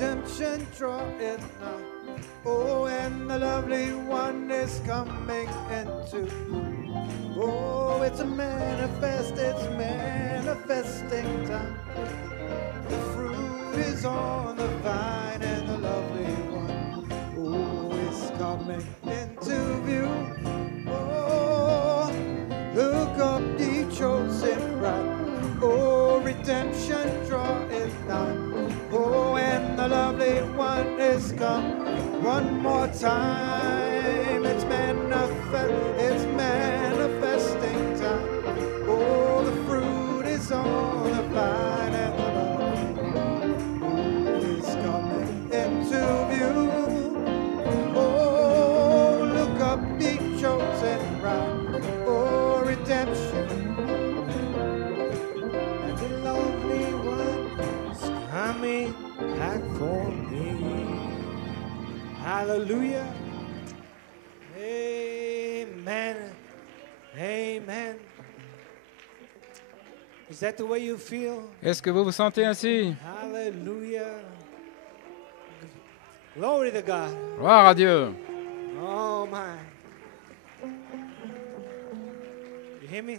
redemption drawing nigh. Oh, and the lovely one is coming into. Oh, it's manifesting time. The fruit is on the vine, and the lovely one, oh, is coming into view. Oh, look up, ye chosen bride. Oh, redemption drawing nigh. Oh, and the lovely one is come. One more time, it's manifesting time. Oh, the fruit is on the vine, and the Lord is coming into view. Oh, look up, ye chosen bride. Oh, redemption, and the lovely one is coming back for me. Hallelujah. Amen. Amen. Is that the way you feel? Est-ce que vous vous sentez ainsi? Hallelujah. Glory to God. Gloire à Dieu. Oh my. You hear me?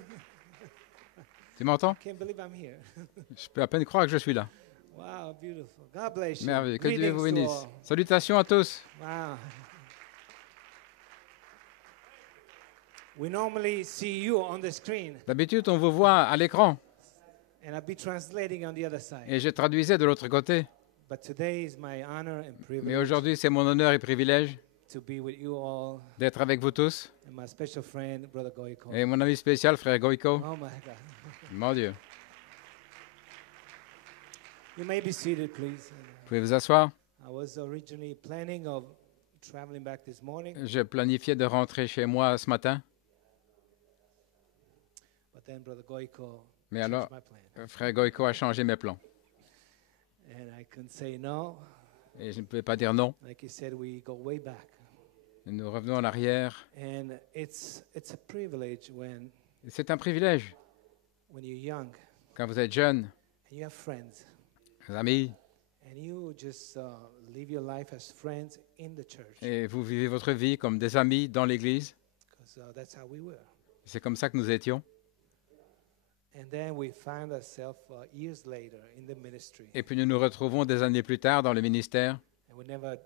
Tu m'entends? Can't believe I'm here. Je peux à peine croire que je suis là. Wow, beautiful. God bless you. Merveilleux. Que Dieu vous Greetings to bénisse. all. Salutations à tous. Wow. We normally see you on the screen, D'habitude, on vous voit à l'écran and I'll be translating on the other side. et je traduisais de l'autre côté. But today is my honor and Mais privilege aujourd'hui, c'est mon honneur et privilège to be with you all, d'être avec vous tous. and my special friend, Brother Goiko. Et mon ami spécial, frère Goïko. Oh my God. Mon Dieu. You may be seated, please. Vous pouvez vous asseoir. I was originally planning of traveling back this morning, Je planifiais de rentrer chez moi ce matin. but then Brother Goiko Mais changed alors, my plan. frère Goïko a changé mes plans. And I couldn't say no. Et je ne pouvais pas dire non. Like he said, we go way back. Nous revenons en arrière. And it's a privilege Et c'est un privilège when you're young quand vous êtes jeune, and you have friends, amis, and you just live your life as friends in the church, et vous vivez votre vie comme des amis dans l'Église. because that's how we were. C'est comme ça que nous étions. And then we find ourselves years later in the ministry, Et puis nous nous retrouvons des années plus tard dans le ministère. and we never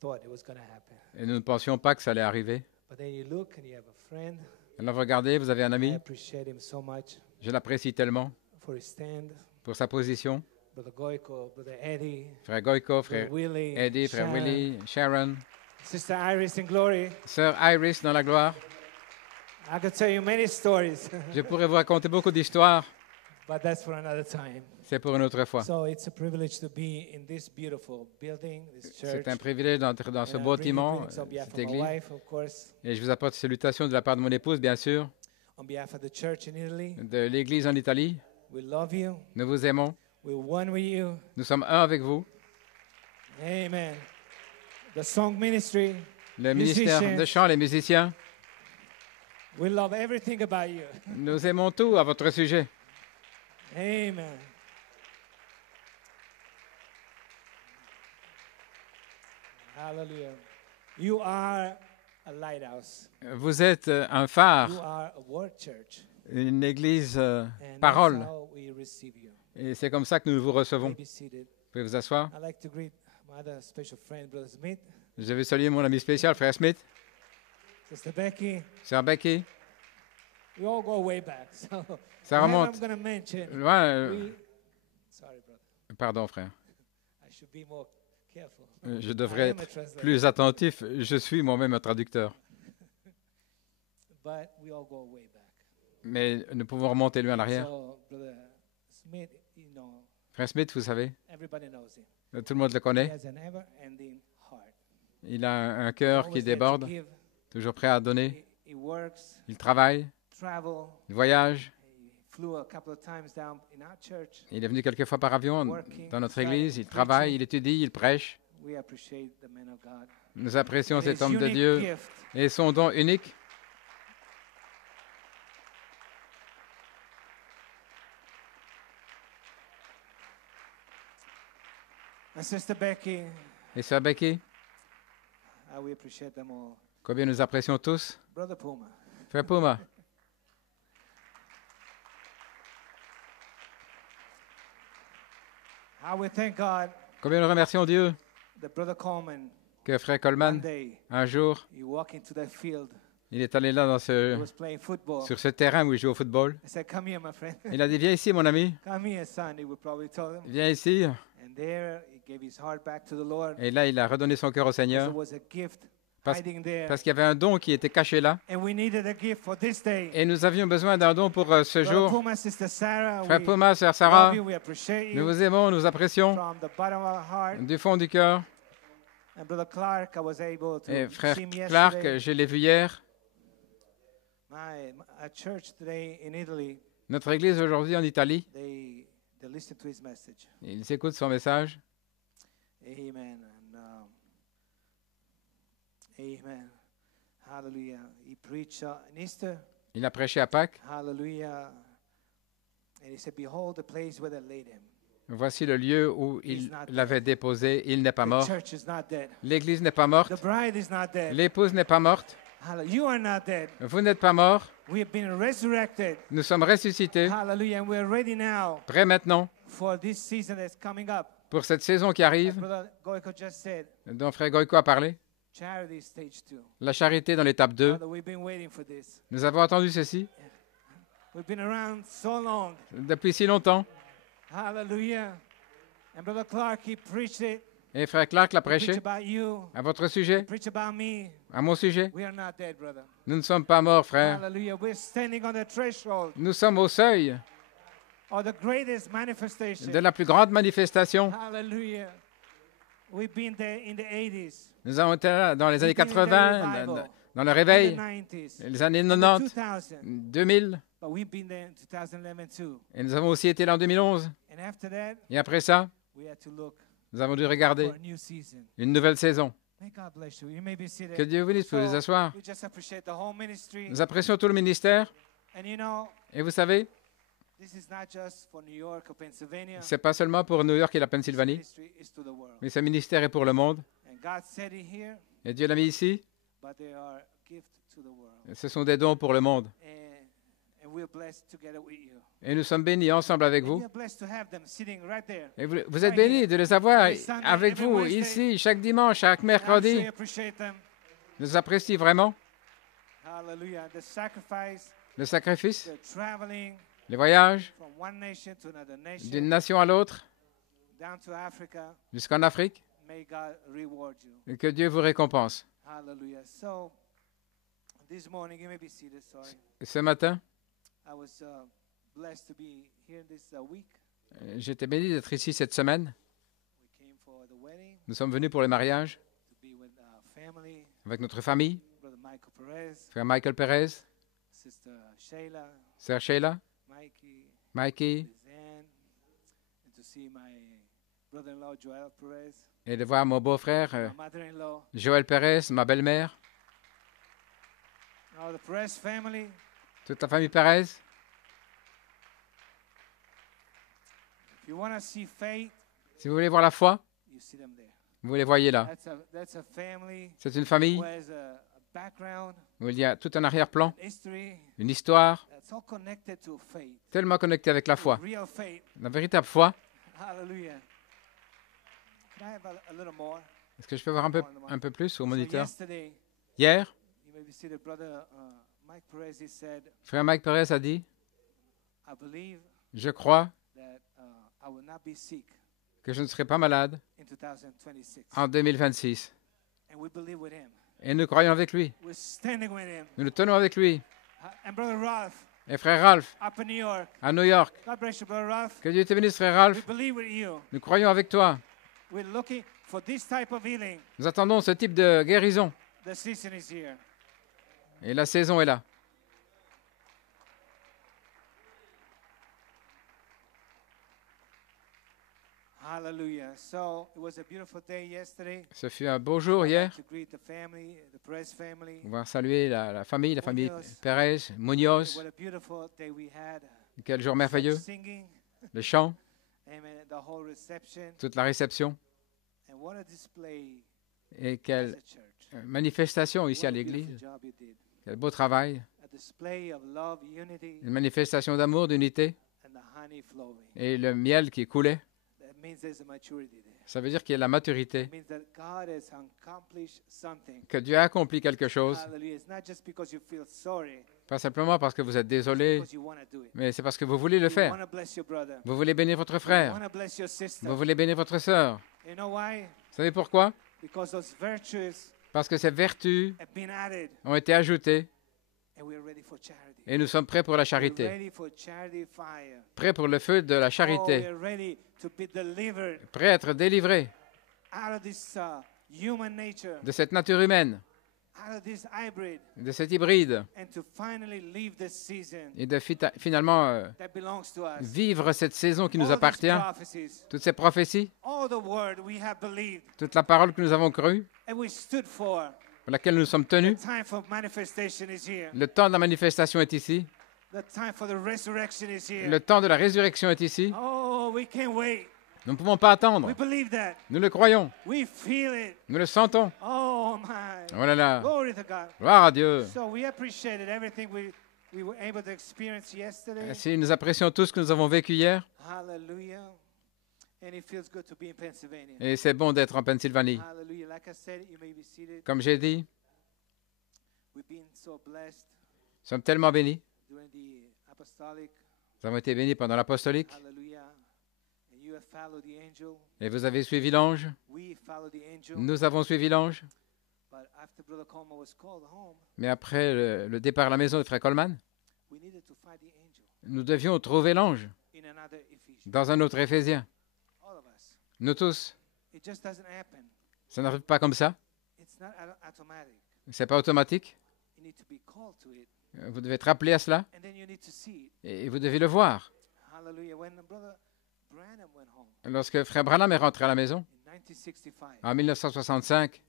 thought it was going to happen. Et nous ne pensions pas que ça allait arriver. But then you look and you have a friend. Alors regardez, vous avez un I ami. appreciate him so much Je l'apprécie tellement for his stand. pour sa position. Brother Goiko, Brother Eddie, Frère Goïko, Brother frère Willie, Eddie, frère Sharon, Willie, Sharon, Sister Iris in glory. sœur Iris dans la gloire. I could tell you many stories, Je pourrais vous raconter beaucoup d'histoires. but that's for another time. C'est pour une autre fois. So it's a privilege to be in this beautiful building, this church. C'est un privilège d'entrer dans ce And I beau bring you bâtiment, greetings on behalf cette of my église. wife, of course, Et je vous apporte des salutations de la part de mon épouse, bien sûr, on behalf of the church in Italy. de l'église en Italie. We love you. Nous vous aimons. We're one with you. Nous sommes un avec vous. Amen. The song ministry, Le ministère de chant, les musiciens, we love everything about you. nous aimons tout à votre sujet. Amen. Hallelujah. You are a lighthouse. Vous êtes un You phare, are a word church. une église And parole. that's how we receive you. Et c'est comme ça que nous vous recevons. Be seated. Vous pouvez vous asseoir. I'd like to greet my other special friend, Brother Smith, Je vais saluer mon ami spécial, frère Smith, Sister Becky. sœur Becky. We all go way back. So Ça remonte I'm going to mention. loin. Sorry, brother. Pardon, frère. I should be more careful. Je I devrais am a être translator, plus attentif. Je suis moi-même un traducteur. but we all go way back. Mais nous pouvons remonter loin en arrière. So, Brother Smith, you know, Frère Smith, vous savez, everybody knows him. tout le monde le He connaît. has an ever-ending heart. Il a un cœur qui Always there to déborde, give. toujours prêt à donner. He works, Il travaille, travel. il voyage. He flew a couple of times down in our church. Il est venu quelques fois par avion dans notre église. Il travaille, il étudie, il prêche. We appreciate the man of God. Nous apprécions cet His homme de unique Dieu gift. et son don unique. And Sister Becky. et Sœur Becky. We appreciate them all. Combien nous apprécions tous. Brother Puma. Frère Puma. We thank God Combien nous remercions Dieu that Brother Coleman, que Frère Coleman, one day, un jour, he walked into that field. il est allé là He was playing football. sur ce terrain où il joue au football. I said, "Come here, my friend." Il a dit, viens ici, mon ami. Come here, son. He would probably tell him. Viens ici. And there, he gave his heart back to the Lord. Et là, il a redonné son cœur au Seigneur. There was a gift Parce, hiding there. parce qu'il y avait un don qui était caché là. And we needed a gift for this day. Et nous avions besoin d'un don pour ce Brother jour. Puma, Sister Sarah, Frère we Puma, Sœur Sarah, love you, we appreciate nous you vous aimons, nous apprécions from the bottom of our heart. du fond du cœur. And Brother Clark, I was able to Et Frère see him Clark, yesterday. je l'ai vu hier. Our church today in Italy, Notre église aujourd'hui en Italie, they listen to his message. ils écoutent son message. Amen. And, amen. Hallelujah. He preached on Easter. Il a prêché à Pâques. Hallelujah. And he said, "Behold the place where they laid him." Voici le lieu où il l'avait déposé. Il n'est pas The mort. church is not dead. L'église n'est pas morte. The bride is not dead. L'épouse n'est pas morte. Hallelujah. You are not dead. Vous n'êtes pas mort. We have been resurrected. Nous sommes ressuscités. Hallelujah. And we're ready now Prêts maintenant for this season that's coming up. pour cette saison qui As arrive, Brother Goiko just said, dont Frère Goïko a parlé. charity stage 2. La charité dans l'étape 2. Father, we've been waiting for this. Nous avons attendu ceci We've been around so long. depuis si longtemps. Hallelujah. And Brother Clark, he preached it. Et Frère Clark l'a He preached prêché about you. à votre He sujet, preached about me. à mon sujet. We are not dead, brother. Nous ne sommes pas morts, frère. Hallelujah. We're standing on the threshold Nous sommes au seuil of the greatest manifestation. de la plus grande manifestation. Hallelujah. We've been there in the 80s. Nous avons été là dans les années We've been in the 80, revival. dans le In the réveil, 90s. les années in the 90, 2000. 2000, But we've been there in 2011 too. et nous avons aussi été là en 2011. And after that, Et après ça, we had to look nous avons dû regarder for a new season. une nouvelle saison. May God bless you. You may be seated. Que Dieu vous bénisse, vous pouvez vous asseoir. We just appreciate the whole ministry. Nous apprécions tout le ministère. And you know, Et vous savez, this is not just for New York or Pennsylvania. c'est pas seulement pour New York et la This Pennsylvanie, ministry is to the world. mais ce ministère est pour le monde. And God said it here, Et Dieu l'a mis ici. but they are gifts to the world. Ce sont des dons pour le monde. And we're blessed together with you. Et nous sommes bénis ensemble avec And vous. we are blessed to have them sitting right there. Et vous êtes bénis de les avoir avec vous ici, chaque dimanche, chaque I mercredi. absolutely appreciate them. Nous apprécions vraiment Hallelujah. The sacrifice, le sacrifice, the traveling les voyages from one nation to another nation, d'une nation à l'autre, down to Africa. jusqu'en Afrique. May God reward you. Et que Dieu vous récompense. Hallelujah. So, this morning, you may be seated, sorry. Ce matin, I was blessed to be here this week. j'étais béni d'être ici cette semaine. We came for the wedding, Nous sommes venus pour le mariage to be with our family, avec notre famille, Brother Michael Perez, frère Michael Perez, Sister Shayla, sœur Sheila, Mikey, Mikey, Lizanne, and to see my brother-in-law Joel Perez, et de voir mon beau-frère my mother-in-law, Joël Perez, ma belle-mère, all the Perez family. toute la famille Perez. If you want to see faith, Si vous voulez voir la foi, you see them there. vous les voyez là. That's a family C'est une famille who has a background, où il y a tout un arrière-plan, history, une histoire that's all connected to faith, tellement connectée avec la foi. real faith. La véritable foi. Hallelujah. Can I have a little more? Est-ce que je peux voir un peu plus au So moniteur? yesterday, Hier, you may be seated, brother Mike Perez, he said, frère Mike Perez a dit, I believe je crois that I will not be sick que je ne serai pas malade in 2026. en 2026. And we believe with him. Et nous croyons avec lui. We're standing with him. Nous nous tenons avec lui. And brother Ralph, Et frère Ralph, up in New York. à New York, God bless you, brother Ralph. que Dieu te bénisse, frère We Ralph. believe with you. Nous croyons avec toi. We're looking for this type of healing. Nous attendons ce type de guérison. The season is here. Et la saison est là. Hallelujah. So it was a beautiful day yesterday. Ce fut un beau jour hier. To greet the family, the Perez family. On va saluer la famille Munoz. Perez, Munoz. What a beautiful day we had. Quel jour merveilleux. Singing. Le chant, Amen. The whole reception. toute la réception. Et quelle manifestation ici à l'Église. Quel beau travail. Une manifestation d'amour, d'unité. Et le miel qui coulait. Ça veut dire qu'il y a la maturité. Que Dieu a accompli quelque chose. Pas simplement parce que vous êtes désolé, mais c'est parce que vous voulez le faire. Vous voulez bénir votre frère. Vous voulez bénir votre sœur. Vous savez pourquoi? Parce que ces vertus ont été ajoutées et nous sommes prêts pour la charité. Prêts pour le feu de la charité. Prêts à être délivrés de cette nature humaine, de cet hybride, et de finalement vivre cette saison qui nous appartient, toutes ces prophéties, toute la parole que nous avons crue, pour laquelle nous sommes tenus. Le temps de la manifestation est ici. Le temps de la résurrection est ici. Nous ne pouvons pas attendre. Nous le croyons. Nous le sentons. Oh là là. Gloire à Dieu. Si nous apprécions tout ce que nous avons vécu hier. Et c'est bon d'être en Pennsylvanie. Comme j'ai dit, nous sommes tellement bénis. Nous avons été bénis pendant l'apostolique. Et vous avez suivi l'ange. Nous avons suivi l'ange. Mais après le départ à la maison de Frère Coleman, nous devions trouver l'ange dans un autre Éphésien. Nous tous. Ça n'arrive pas comme ça. Ce n'est pas automatique. Vous devez être appelé à cela. Et vous devez le voir. Lorsque Frère Branham est rentré à la maison, en 1965,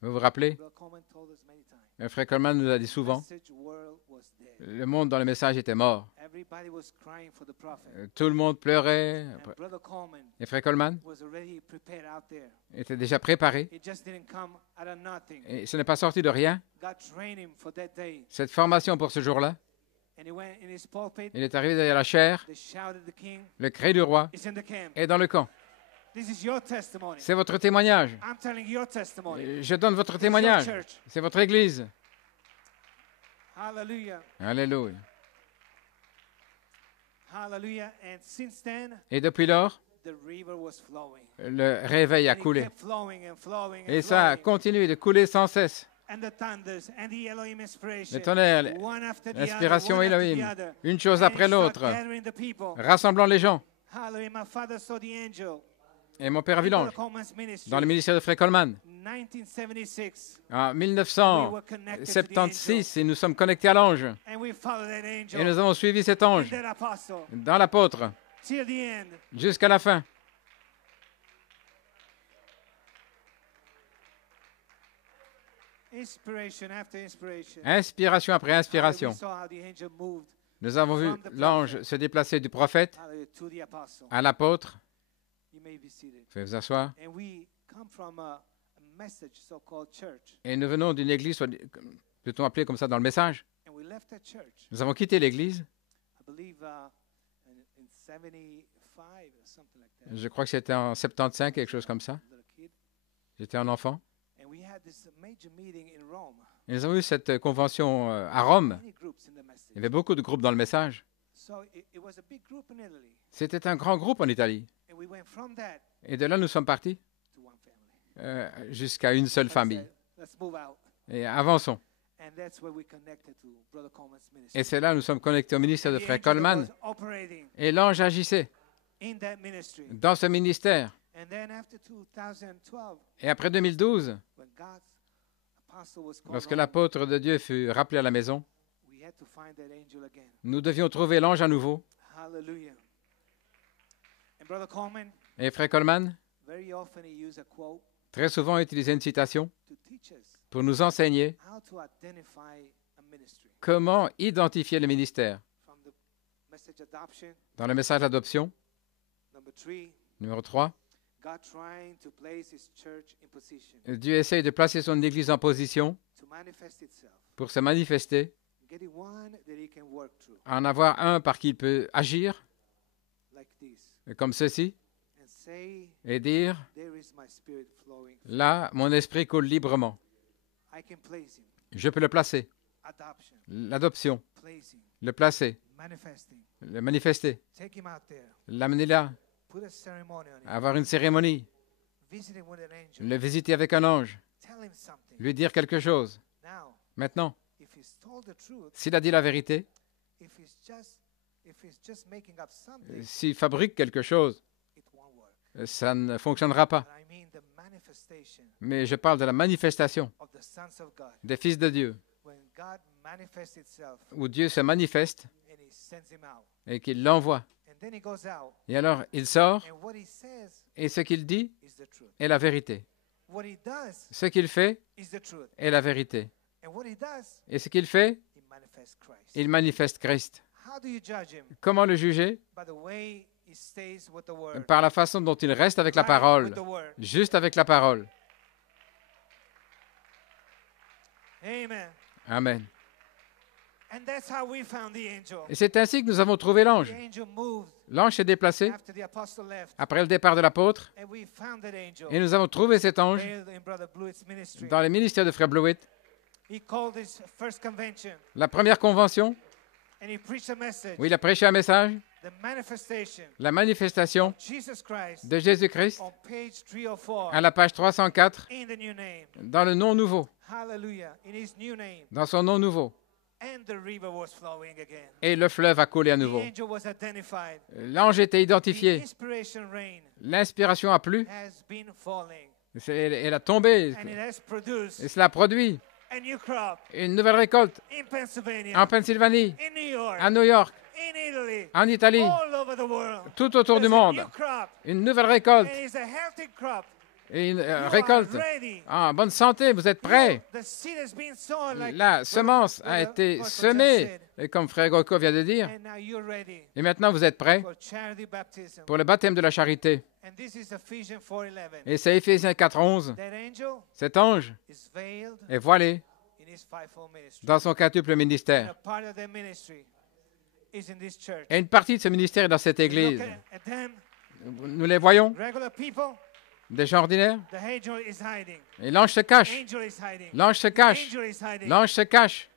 vous vous rappelez, Frère Coleman nous a dit souvent, le monde dans le message était mort. Tout le monde pleurait. Et Frère Coleman était déjà préparé. Et ce n'est pas sorti de rien. Cette formation pour ce jour-là, il est arrivé derrière la chaire. Le cri du roi est dans le camp. C'est votre témoignage. Je donne votre témoignage. C'est votre Église. Alléluia. Et depuis lors, le réveil a coulé. Et ça a continué de couler sans cesse. Le tonnerre, l'inspiration Elohim, une chose après l'autre, rassemblant les gens. Et mon père a vu l'ange dans le ministère de Frère Coleman. En 1976, et nous sommes connectés à l'ange. Et nous avons suivi cet ange dans l'apôtre jusqu'à la fin. Inspiration après inspiration. Nous avons vu l'ange se déplacer du prophète à l'apôtre. Vous pouvez vous asseoir. Et nous venons d'une église, peut-on appeler comme ça dans le message. Nous avons quitté l'église. Je crois que c'était en 75, quelque chose comme ça. J'étais un enfant. Et nous avons eu cette convention à Rome. Il y avait beaucoup de groupes dans le message. C'était un grand groupe en Italie. Et de là, nous sommes partis jusqu'à une seule famille. Et avançons. Et c'est là que nous sommes connectés au ministère de Frère Coleman. Et l'ange agissait dans ce ministère. Et après 2012, lorsque l'apôtre de Dieu fut rappelé à la maison, nous devions trouver l'ange à nouveau. Et Frère Coleman, très souvent, utilisait une citation pour nous enseigner comment identifier le ministère. Dans le message d'adoption, numéro 3, Dieu essaye de placer son Église en position pour se manifester, en avoir un par qui il peut agir, comme ceci, et dire, là, mon esprit coule librement. Je peux le placer. L'adoption, le placer, le manifester, l'amener là, avoir une cérémonie, le visiter avec un ange, lui dire quelque chose. Maintenant, s'il a dit la vérité, s'il fabrique quelque chose, ça ne fonctionnera pas. Mais je parle de la manifestation des fils de Dieu, où Dieu se manifeste et qu'il l'envoie. Et alors, il sort, et ce qu'il dit est la vérité. Ce qu'il fait est la vérité. Et ce qu'il fait, il manifeste Christ. Comment le juger? Par la façon dont il reste avec la parole, juste avec la parole. Amen. Et c'est ainsi que nous avons trouvé l'ange. L'ange s'est déplacé après le départ de l'apôtre, et nous avons trouvé cet ange dans le ministère de Frère Blewett. La première convention, où il a prêché un message, la manifestation de Jésus-Christ à la page 304 dans le nom nouveau, dans son nom nouveau. Et le fleuve a coulé à nouveau. L'ange était identifié. L'inspiration a plu. Elle a tombé. Et cela a produit une nouvelle récolte en Pennsylvanie, à New York, en Italie, tout autour du monde. Une nouvelle récolte. Et une récolte en bonne santé, vous êtes prêts. La semence a été semée, et comme Frère Goko vient de dire, et maintenant vous êtes prêts pour le baptême de la charité. Et c'est Éphésiens 4:11. Cet ange est voilé dans son quintuple ministère. Et une partie de ce ministère est dans cette église. Nous les voyons. Des gens ordinaires. Et l'ange se cache. L'ange se cache. L'ange se cache.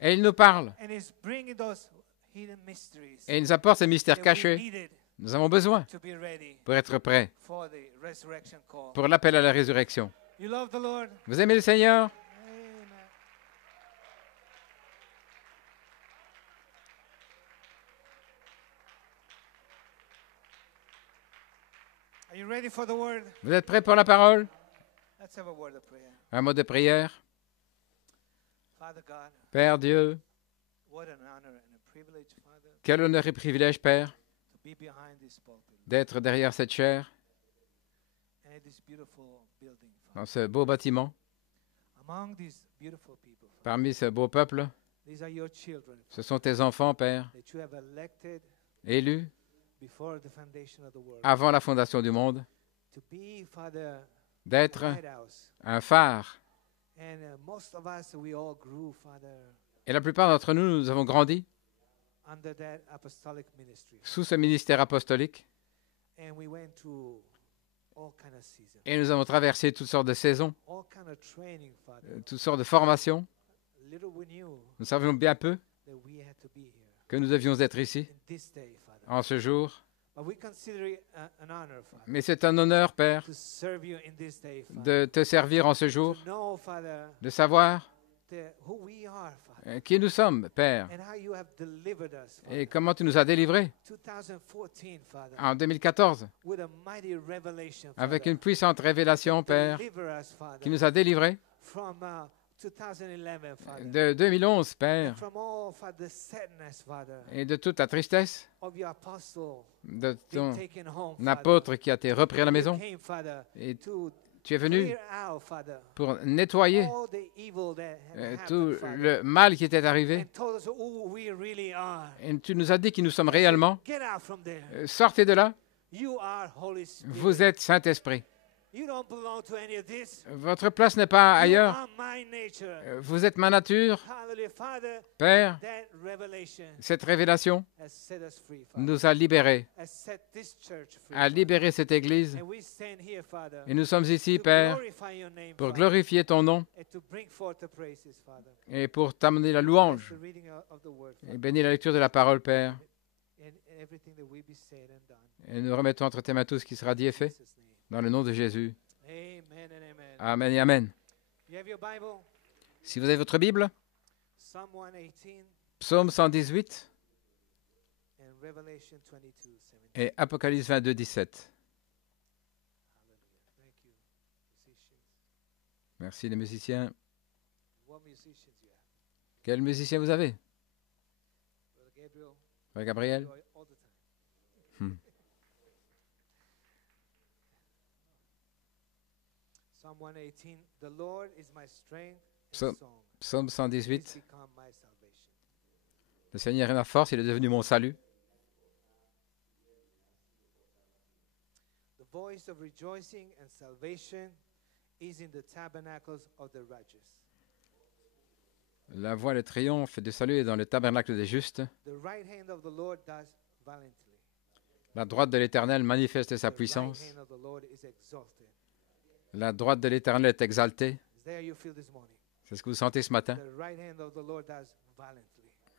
Et il nous parle. Et il nous apporte ces mystères cachés. Nous avons besoin pour être prêts pour l'appel à la résurrection. Vous aimez le Seigneur? Vous êtes prêts pour la parole? Un mot de prière. Père Dieu, quel honneur et privilège, Père, d'être derrière cette chaire, dans ce beau bâtiment, parmi ce beau peuple. Ce sont tes enfants, Père, élus avant la fondation du monde, d'être un phare. Et la plupart d'entre nous, nous avons grandi sous ce ministère apostolique. Et nous avons traversé toutes sortes de saisons, toutes sortes de formations. Nous savions bien peu que nous devions être ici en ce jour. Mais c'est un honneur, Père, de te servir en ce jour, de savoir qui nous sommes, Père, et comment tu nous as délivrés en 2014, avec une puissante révélation, Père, qui nous a délivrés de 2011, Père, et de toute la tristesse de ton apôtre qui a été repris à la maison. Et tu es venu pour nettoyer tout le mal qui était arrivé. Et tu nous as dit qui nous sommes réellement. Sortez de là. Vous êtes Saint-Esprit. Votre place n'est pas ailleurs. Vous êtes ma nature. Père, cette révélation nous a libérés, a libéré cette Église. Et nous sommes ici, Père, pour glorifier ton nom et pour t'amener la louange. Et bénis la lecture de la parole, Père. Et nous remettons entre tes mains tout ce qui sera dit et fait. Dans le nom de Jésus. Amen et Amen. Si vous avez votre Bible, Psaume 118 et Apocalypse 22, 17. Merci les musiciens. Quel musicien vous avez? Frère Gabriel? Psaume 118. Le Seigneur est ma force, il est devenu mon salut. La voix de triomphe et de salut est dans le tabernacle des justes. La droite de l'Éternel manifeste sa puissance. La droite de l'Éternel est exaltée. C'est ce que vous sentez ce matin.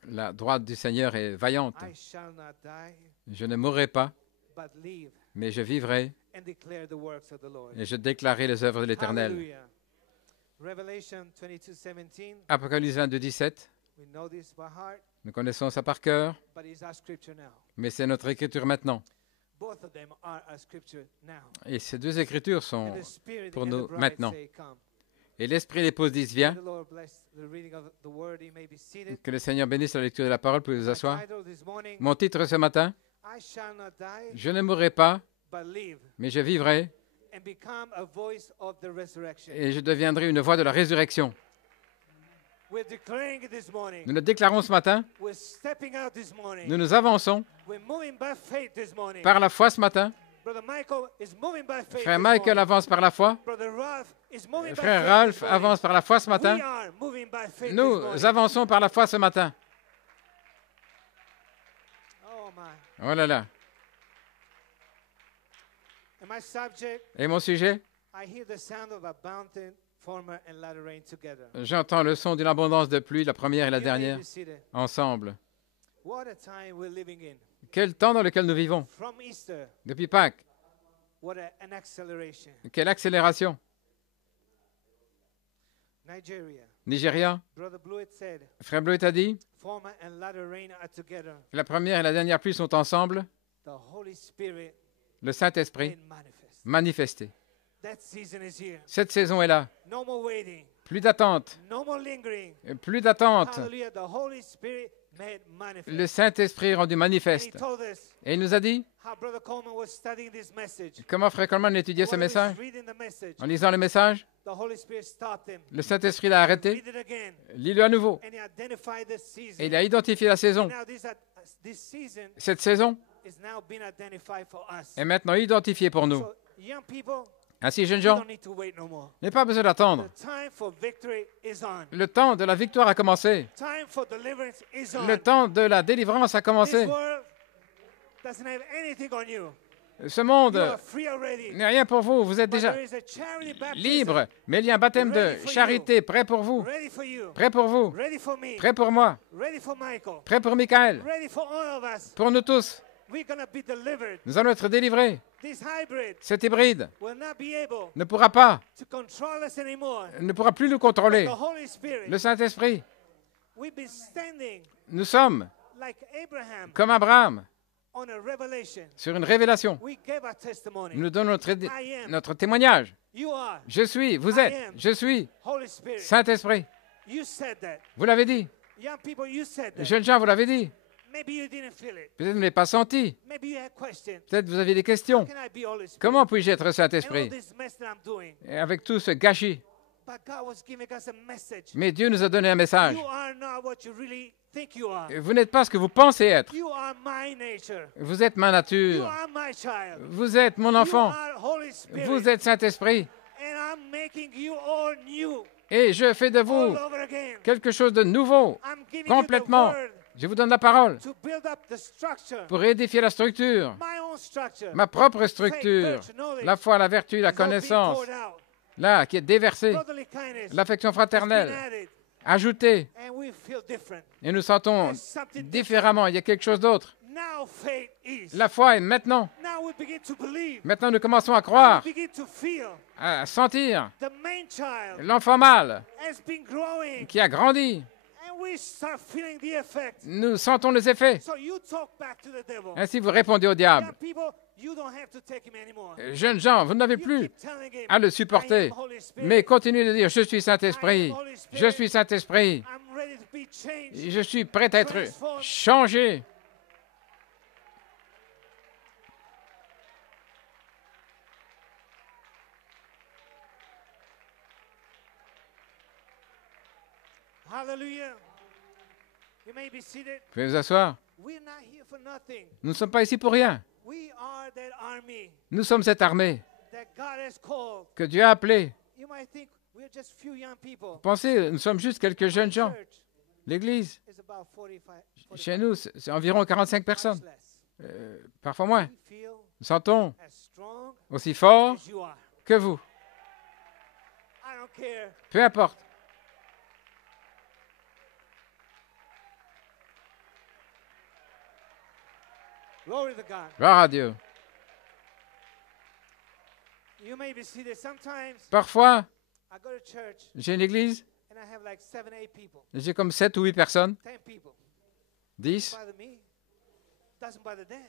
La droite du Seigneur est vaillante. Je ne mourrai pas, mais je vivrai et je déclarerai les œuvres de l'Éternel. Apocalypse 22, 17. Nous connaissons ça par cœur, mais c'est notre écriture maintenant. Et ces deux écritures sont pour nous maintenant. Et l'Esprit et l'épouse disent, viens. Que le Seigneur bénisse la lecture de la parole, pouvez vous asseoir. Mon titre ce matin, je ne mourrai pas, mais je vivrai et je deviendrai une voix de la résurrection. Nous le déclarons ce matin. Nous nous avançons par la foi ce matin. Frère Michael avance par la foi. Frère Ralph avance par la foi ce matin. Nous avançons par la foi ce matin. Oh là là. Et mon sujet? J'entends le son d'une abondance de pluie, la première et la dernière, ensemble. Quel temps dans lequel nous vivons? Depuis Pâques. Quelle accélération! Nigeria. Frère Bleuet a dit que la première et la dernière pluie sont ensemble. Le Saint-Esprit manifesté. Cette saison est là. Plus d'attente. Plus d'attente. Le Saint-Esprit rendu manifeste. Et il nous a dit comment Frère Coleman étudiait ce message. En lisant le message, le Saint-Esprit l'a arrêté. Lis-le à nouveau. Et il a identifié la saison. Cette saison est maintenant identifiée pour nous. Ainsi, jeunes gens, n'avez pas besoin d'attendre. Le temps de la victoire a commencé. Le temps de la délivrance a commencé. Ce monde n'est rien pour vous. Vous êtes déjà libre. Mais il y a un baptême de charité prêt pour vous. Prêt pour vous. Prêt pour moi. Prêt pour Michael. Pour nous tous. Nous allons être délivrés. Cet hybride ne pourra pas, ne pourra plus nous contrôler. Le Saint-Esprit. Nous sommes comme Abraham sur une révélation. Nous donnons notre témoignage. Je suis, vous êtes, je suis Saint-Esprit. Vous l'avez dit. Jeunes gens, vous l'avez dit. Peut-être que vous ne l'avez pas senti. Peut-être que vous avez des questions. Comment puis-je être Saint-Esprit? Et avec tout ce gâchis. Mais Dieu nous a donné un message. Vous n'êtes pas ce que vous pensez être. Vous êtes ma nature. Vous êtes mon enfant. Vous êtes Saint-Esprit. Et je fais de vous quelque chose de nouveau, complètement. Je vous donne la parole pour édifier la structure, ma propre structure, la foi, la vertu, la connaissance, là, qui est déversée, l'affection fraternelle, ajoutée. Et nous sentons différemment, il y a quelque chose d'autre. La foi est maintenant. Maintenant, nous commençons à croire, à sentir l'enfant mâle qui a grandi. Nous sentons les effets. Ainsi, vous répondez au diable. Jeunes gens, vous n'avez plus à le supporter, mais continuez de dire, je suis Saint-Esprit, je suis Saint-Esprit, je suis prêt à être changé. Vous pouvez vous asseoir. Nous ne sommes pas ici pour rien. Nous sommes cette armée que Dieu a appelée. Pensez, nous sommes juste quelques jeunes gens. L'Église, chez nous, c'est environ 45 personnes. Parfois moins. Nous sentons aussi fort que vous. Peu importe. Gloire à Dieu. Parfois, j'ai une église, j'ai comme 7 ou 8 personnes, 10.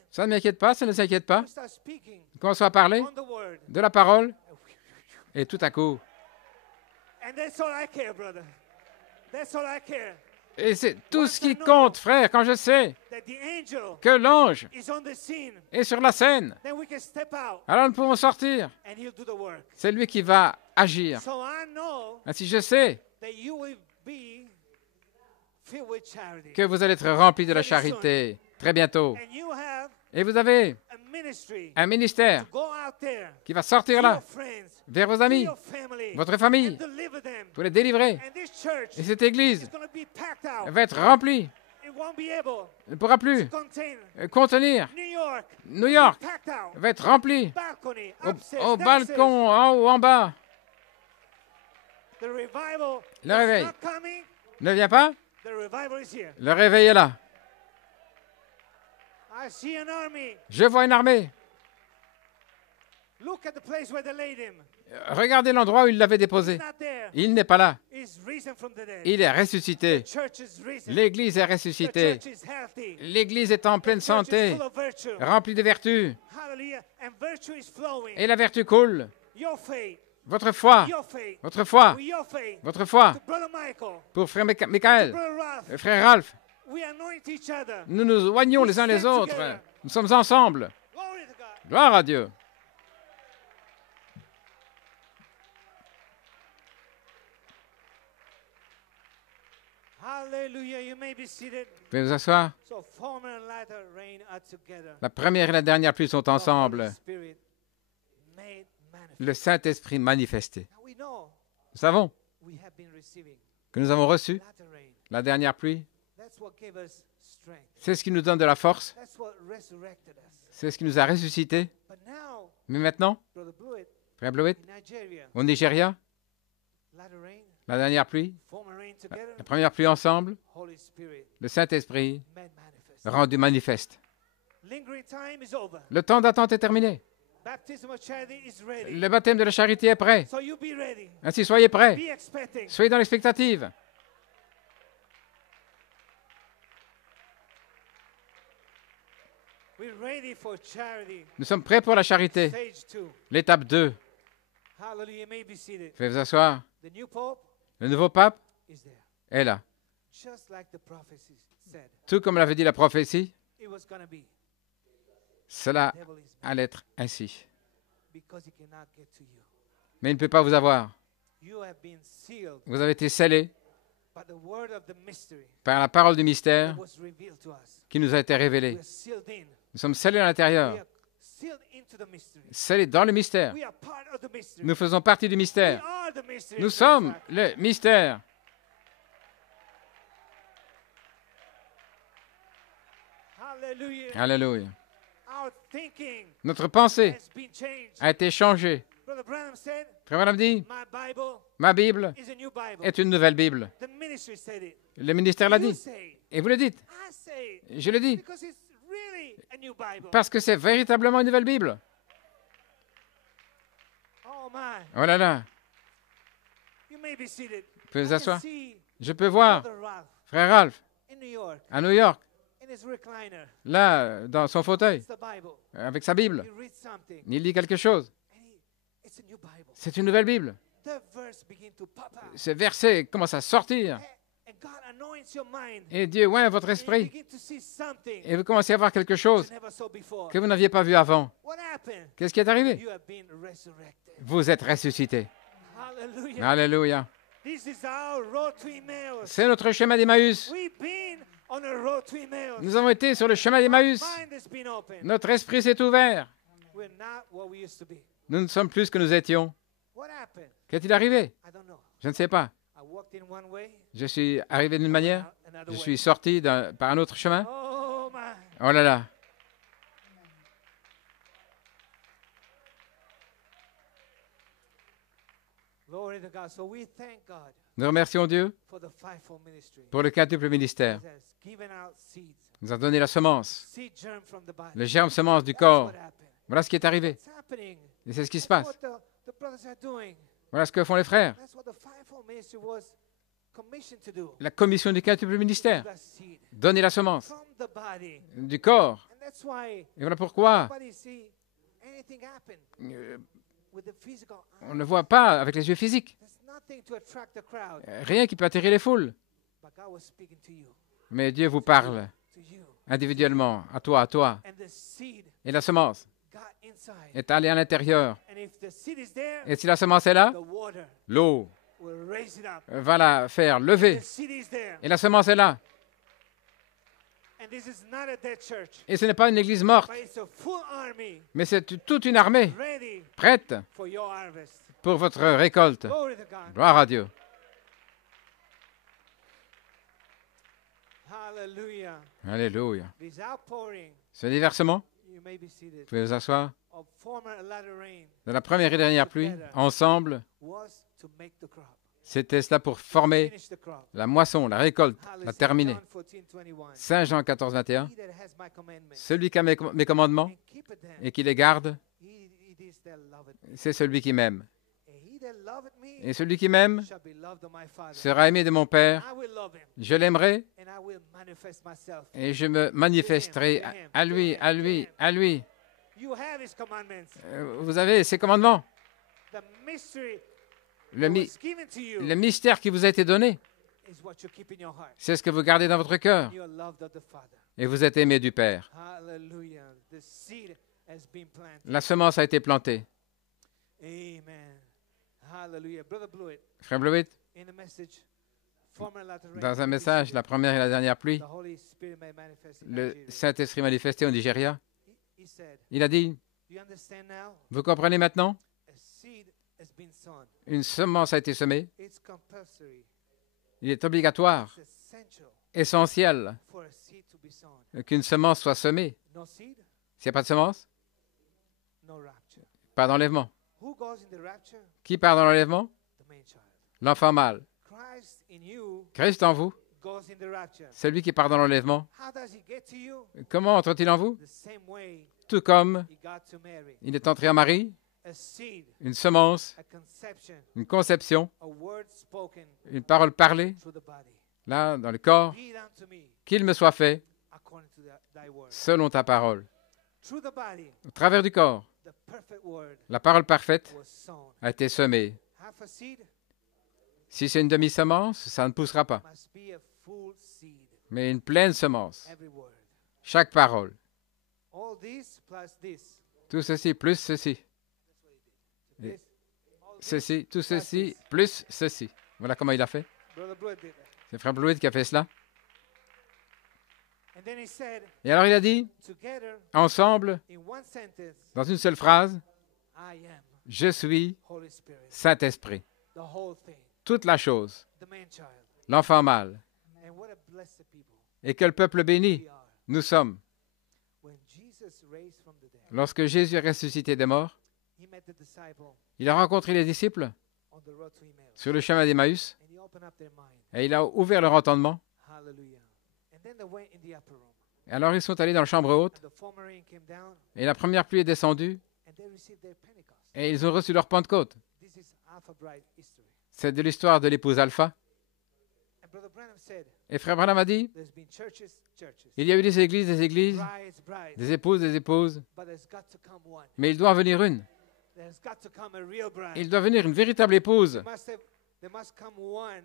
Ça ne m'inquiète pas, ça ne s'inquiète pas. On commence à parler de la parole, et tout à coup, et c'est tout ce qui compte, frère, quand je sais que l'ange est sur la scène. Alors nous pouvons sortir. C'est lui qui va agir. Ainsi, je sais que vous allez être remplis de la charité très bientôt. Et vous avez un ministère qui va sortir là, vers vos amis, votre famille, pour les délivrer. Et cette église va être remplie. Elle ne pourra plus contenir. New York va être remplie. Au balcon, en haut, en bas. Le réveil ne vient pas. Le réveil est là. Je vois une armée. Regardez l'endroit où il l'avait déposé. Il n'est pas là. Il est ressuscité. L'Église est ressuscitée. L'Église est en pleine santé, remplie de vertus. Et la vertu coule. Votre foi, votre foi, votre foi. Pour frère Michael, frère Ralph, nous nous oignons les uns les autres. Nous sommes ensemble. Gloire à Dieu. Vous pouvez vous asseoir. La première et la dernière pluie sont ensemble. Le Saint-Esprit manifesté. Nous savons que nous avons reçu la dernière pluie. C'est ce qui nous donne de la force. C'est ce qui nous a ressuscités. Mais maintenant, frère Blewett, au Nigeria, la dernière pluie, la première pluie ensemble, le Saint-Esprit rendu manifeste. Le temps d'attente est terminé. Le baptême de la charité est prêt. Ainsi, soyez prêts. Soyez dans l'expectative. Nous sommes prêts pour la charité. L'étape 2. Faites vous asseoir. Le nouveau pape est là. Tout comme l'avait dit la prophétie, cela allait être ainsi. Mais il ne peut pas vous avoir. Vous avez été scellés par la parole du mystère qui nous a été révélée. Nous sommes scellés à l'intérieur, scellés dans le mystère. Nous faisons partie du mystère. Nous sommes le mystère. Alléluia. Notre pensée a été changée. Frère Branham dit, ma Bible est une nouvelle Bible. Le ministère l'a dit. Et vous le dites. Je le dis. Parce que c'est véritablement une nouvelle Bible. Oh là là. Vous pouvez vous asseoir. Je peux voir Frère Ralph à New York, là, dans son fauteuil, avec sa Bible. Il lit quelque chose. C'est une nouvelle Bible. Ces versets commencent à sortir. Et Dieu oint votre esprit. Et vous commencez à voir quelque chose que vous n'aviez pas vu avant. Qu'est-ce qui est arrivé? Vous êtes ressuscité. Alléluia. C'est notre chemin d'Emmaüs. Nous avons été sur le chemin d'Emmaüs. Notre esprit s'est ouvert. Nous ne sommes plus ce que nous étions. Qu'est-il arrivé? Je ne sais pas. Je suis arrivé d'une manière, je suis sorti par un autre chemin. Oh là là. Nous remercions Dieu pour le quintuple ministère. Il nous a donné la semence, le germe semence du corps. Voilà ce qui est arrivé. Et c'est ce qui se passe. Voilà ce que font les frères. La commission du quintuple ministère. Donner la semence du corps. Et voilà pourquoi on ne voit pas avec les yeux physiques. Rien qui peut attirer les foules. Mais Dieu vous parle individuellement, à toi. Et la semence est allée à l'intérieur. Et si la semence est là, l'eau va la faire lever. Et la semence est là. Et ce n'est pas une église morte, mais c'est toute une armée prête pour votre récolte. Gloire à Dieu. Alléluia. Ce déversement, vous pouvez vous asseoir, de la première et dernière pluie, ensemble, c'était cela pour former la moisson, la récolte, la terminer. Saint Jean 14, 21, celui qui a mes commandements et qui les garde, c'est celui qui m'aime. Et celui qui m'aime sera aimé de mon Père. Je l'aimerai et je me manifesterai à lui. Vous avez ses commandements. Le mystère qui vous a été donné, c'est ce que vous gardez dans votre cœur. Et vous êtes aimé du Père. La semence a été plantée. Frère Blewett, dans un message, la première et la dernière pluie, le Saint-Esprit manifesté au Nigeria, il a dit, vous comprenez maintenant? Une semence a été semée. Il est obligatoire, essentiel, qu'une semence soit semée. S'il n'y a pas de semence, pas d'enlèvement. Qui part dans l'enlèvement? L'enfant mâle. Christ en vous, celui qui part dans l'enlèvement. Comment entre-t-il en vous? Tout comme il est entré en Marie, une semence, une conception, une parole parlée, là, dans le corps, qu'il me soit fait selon ta parole. Au travers du corps, la parole parfaite a été semée. Si c'est une demi-semence, ça ne poussera pas. Mais une pleine semence. Chaque parole. Tout ceci plus ceci. Et ceci, tout ceci plus ceci. Voilà comment il a fait. C'est Frère Blewett qui a fait cela. Et alors il a dit, ensemble, dans une seule phrase, je suis Saint-Esprit. Toute la chose, l'enfant mâle. Et quel peuple béni nous sommes. Lorsque Jésus est ressuscité des morts, il a rencontré les disciples sur le chemin d'Emmaüs et il a ouvert leur entendement. Et alors ils sont allés dans la chambre haute et la première pluie est descendue et ils ont reçu leur Pentecôte. C'est de l'histoire de l'épouse Alpha. Et Frère Branham a dit, il y a eu des églises, des épouses, mais il doit en venir une. Il doit venir une véritable épouse.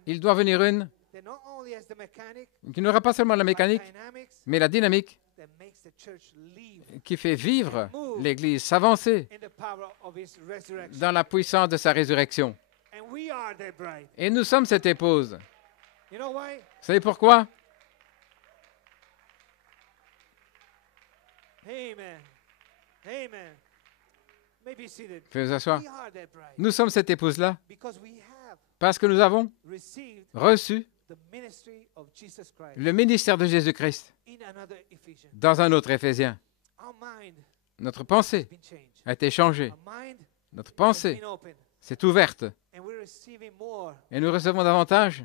Il doit venir une qui n'aura pas seulement la mécanique, mais la dynamique qui fait vivre l'Église, s'avancer dans la puissance de sa résurrection. Et nous sommes cette épouse. Vous savez pourquoi? Veuillez vous asseoir. Nous sommes cette épouse-là parce que nous avons reçu le ministère de Jésus-Christ dans un autre Éphésien. Notre pensée a été changée. Notre pensée s'est ouverte. Et nous recevons davantage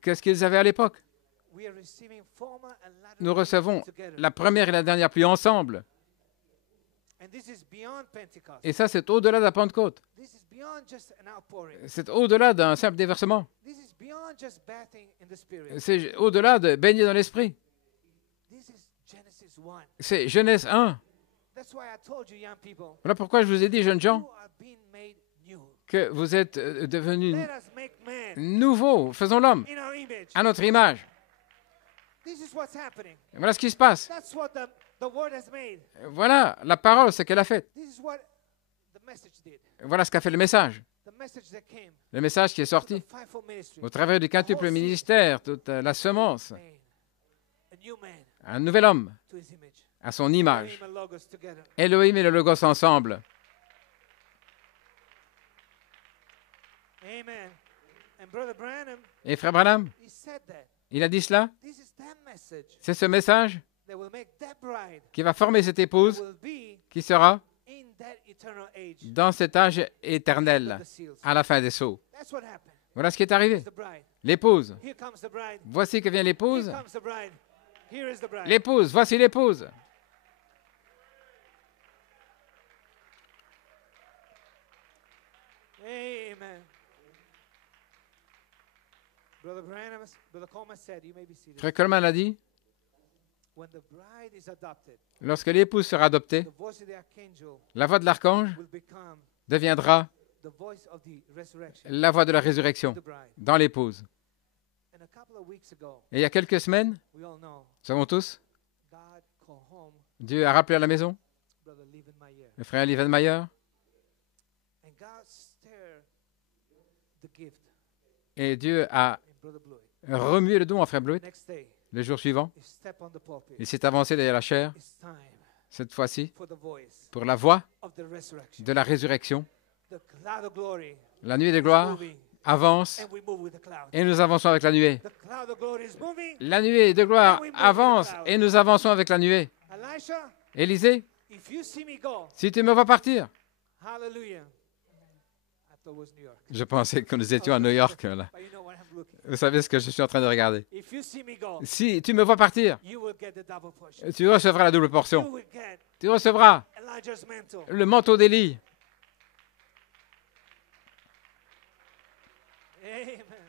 que ce qu'ils avaient à l'époque. Nous recevons la première et la dernière pluie ensemble. Et ça, c'est au-delà de la Pentecôte. C'est au-delà d'un simple déversement. C'est au-delà de baigner dans l'esprit. C'est Genèse 1. Voilà pourquoi je vous ai dit, jeunes gens, que vous êtes devenus nouveaux. Faisons l'homme à notre image. Voilà ce qui se passe. Voilà la parole, ce qu'elle a fait. Voilà ce qu'a fait le message. Le message qui est sorti au travers du quintuple ministère, toute la semence. Un nouvel homme à son image. Elohim et le Logos ensemble. Et Frère Branham, il a dit cela. C'est ce message qui va former cette épouse qui sera dans cet âge éternel à la fin des sceaux. Voilà ce qui est arrivé. L'épouse. Voici que vient l'épouse. L'épouse, voici l'épouse. Frère Coleman a dit, lorsque l'épouse sera adoptée, la voix de l'archange deviendra la voix de la résurrection dans l'épouse. Et il y a quelques semaines, nous savons tous, Dieu a rappelé à la maison le frère Lievenmeyer. Et Dieu a remué le don à frère Blewett. Le jour suivant, il s'est avancé derrière la chair, cette fois-ci, pour la voix de la résurrection. La nuée de gloire avance et nous avançons avec la nuée. La nuée de gloire avance et nous avançons avec la nuée. Élisée, si tu me vois partir, je pensais que nous étions à New York. Là. Vous savez ce que je suis en train de regarder. Si tu me vois partir, tu recevras la double portion. Tu recevras le manteau d'Élie.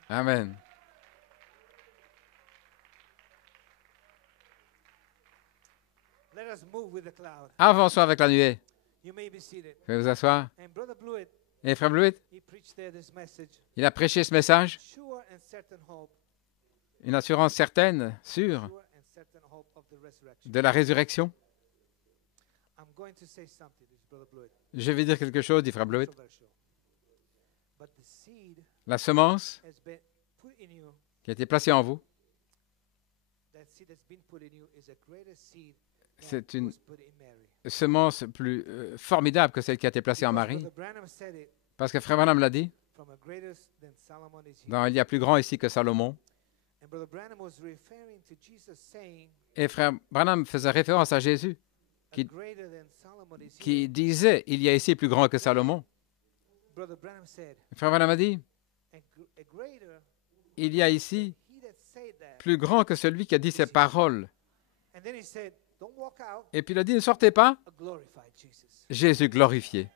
Amen. Avançons avec la nuée. Veuillez vous asseoir. Et frère Blewett, il a prêché ce message, une assurance certaine, sûre, de la résurrection. Je vais dire quelque chose, dit frère Blewett. La semence qui a été placé en vous, c'est une semence plus formidable que celle qui a été placée en Marie. Parce que Frère Branham l'a dit, il y a plus grand ici que Salomon. Et Frère Branham faisait référence à Jésus, qui disait, il y a ici plus grand que Salomon. Frère Branham a dit, il y a ici plus grand que celui qui a dit ces paroles. Et puis il a dit, ne sortez pas, Jésus glorifié.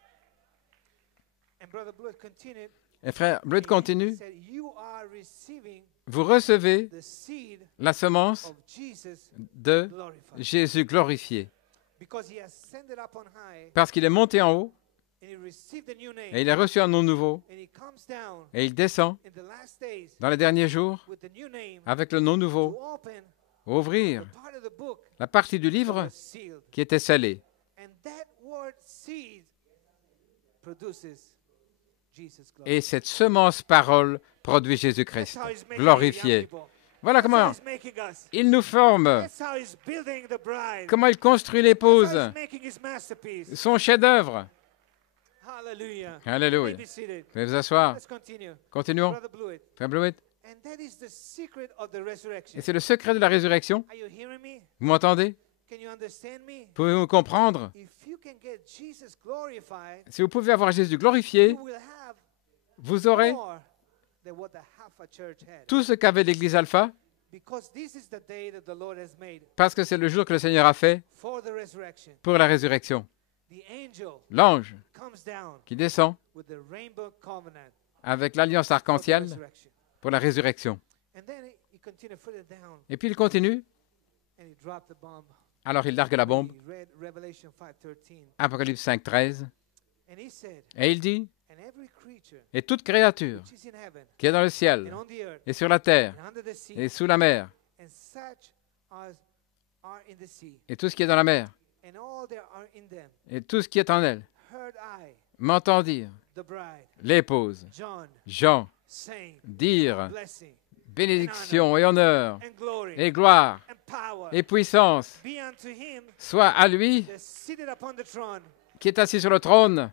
Et Frère Bleuett continue, vous recevez la semence de Jésus glorifié, parce qu'il est monté en haut, et il a reçu un nom nouveau, et il descend dans les derniers jours avec le nom nouveau, ouvrir la partie du livre qui était scellée. Et cette semence parole produit Jésus-Christ, glorifié. Voilà comment il nous forme, comment il construit l'épouse, son chef-d'œuvre. Alléluia. Vous pouvez vous asseoir. Continuons. Frère Bleuett. Et c'est le secret de la résurrection. Vous m'entendez? Pouvez-vous comprendre? Si vous pouvez avoir Jésus glorifié, vous aurez tout ce qu'avait l'Église Alpha, parce que c'est le jour que le Seigneur a fait pour la résurrection. L'ange qui descend avec l'alliance arc-en-ciel pour la résurrection. Et puis il continue. Alors il largue la bombe. Apocalypse 5, 13. Et il dit, et toute créature qui est dans le ciel, et sur la terre, et sous la mer, et tout ce qui est dans la mer, et tout ce qui est en elle, m'entendirent l'épouse, Jean, dire bénédiction et honneur et gloire et puissance soit à lui qui est assis sur le trône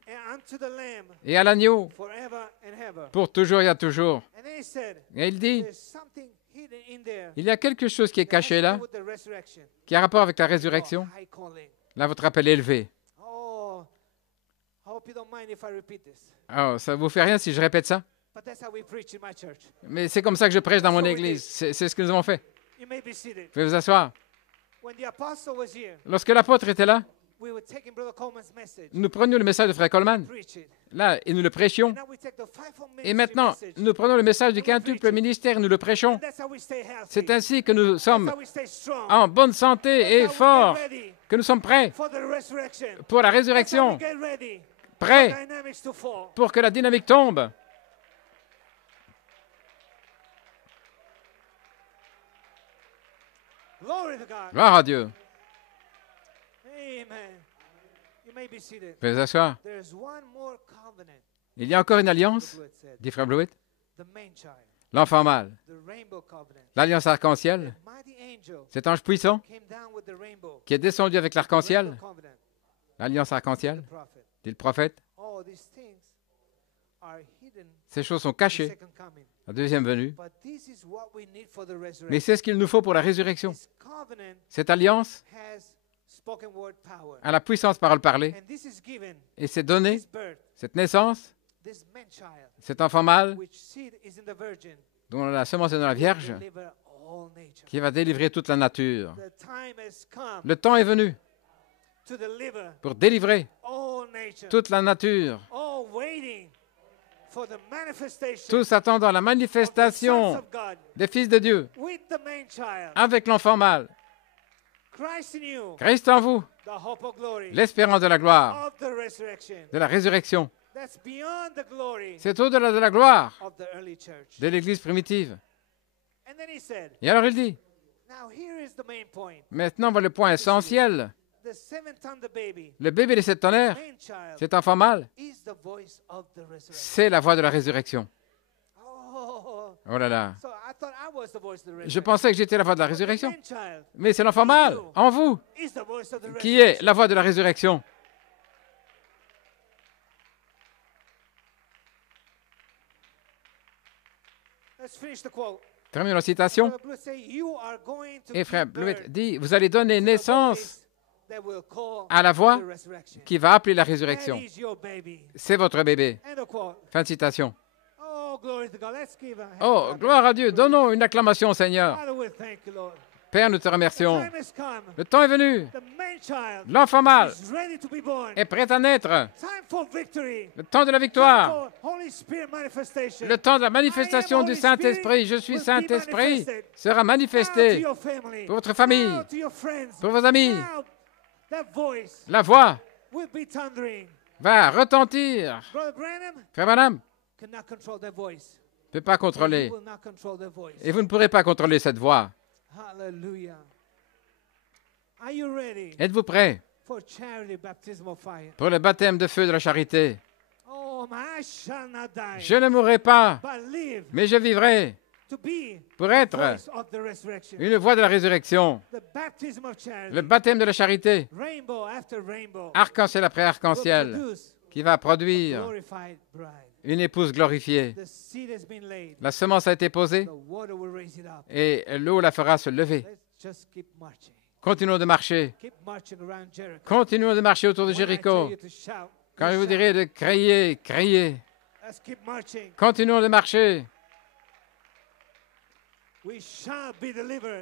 et à l'agneau pour toujours et à toujours. Et il dit, il y a quelque chose qui est caché là, qui a rapport avec la résurrection. Là, votre appel est élevé. Oh, ça ne vous fait rien si je répète ça? Mais c'est comme ça que je prêche dans mon église. C'est ce que nous avons fait. Vous pouvez vous asseoir. Lorsque l'apôtre était là, nous prenions le message de Frère Coleman, là, et nous le prêchions. Et maintenant, nous prenons le message du quintuple ministère et nous le prêchons. C'est ainsi que nous sommes en bonne santé et forts, que nous sommes prêts pour la résurrection, prêts pour que la dynamique tombe. Gloire à Dieu. Vous pouvez vous asseoir. Il y a encore une alliance, dit Frère Bleuett. L'enfant mâle. L'alliance arc-en-ciel. Cet ange puissant qui est descendu avec l'arc-en-ciel. L'alliance arc-en-ciel, dit le prophète. Ces choses sont cachées. La deuxième venue. Mais c'est ce qu'il nous faut pour la résurrection. Cette alliance a la puissance parole parlée. Et c'est donné, cette naissance, cet enfant mâle, dont la semence est dans la Vierge, qui va délivrer toute la nature. Le temps est venu pour délivrer toute la nature. Tous attendant la manifestation des fils de Dieu avec l'enfant mâle. Christ en vous, l'espérance de la gloire, de la résurrection. C'est au-delà de la gloire de l'Église primitive. Et alors il dit, maintenant voilà le point essentiel. Le bébé des 7 tonnerres, cet enfant mâle, c'est la voix de la résurrection. Oh là là. Je pensais que j'étais la voix de la résurrection. Mais c'est l'enfant mâle, en vous, qui est la voix de la résurrection. Terminons la citation. Et frère Blewett dit, vous allez donner naissance à la voix qui va appeler la résurrection. C'est votre bébé. Fin de citation. Oh, gloire à Dieu. Donnons une acclamation au Seigneur. Père, nous te remercions. Le temps est venu. L'enfant mâle est prêt à naître. Le temps de la victoire. Le temps de la manifestation du Saint-Esprit. Je suis Saint-Esprit sera manifesté pour votre famille, pour vos amis. La voix va retentir. Frère Branham ne peut pas contrôler. Et vous ne pourrez pas contrôler cette voix. Êtes-vous prêts pour le baptême de feu de la charité? Je ne mourrai pas, mais je vivrai pour être une voix de la résurrection. Le baptême de la charité, arc-en-ciel après arc-en-ciel, qui va produire une épouse glorifiée. La semence a été posée et l'eau la fera se lever. Continuons de marcher. Continuons de marcher autour de Jéricho. Quand je vous dirai de crier, criez. Continuons de marcher.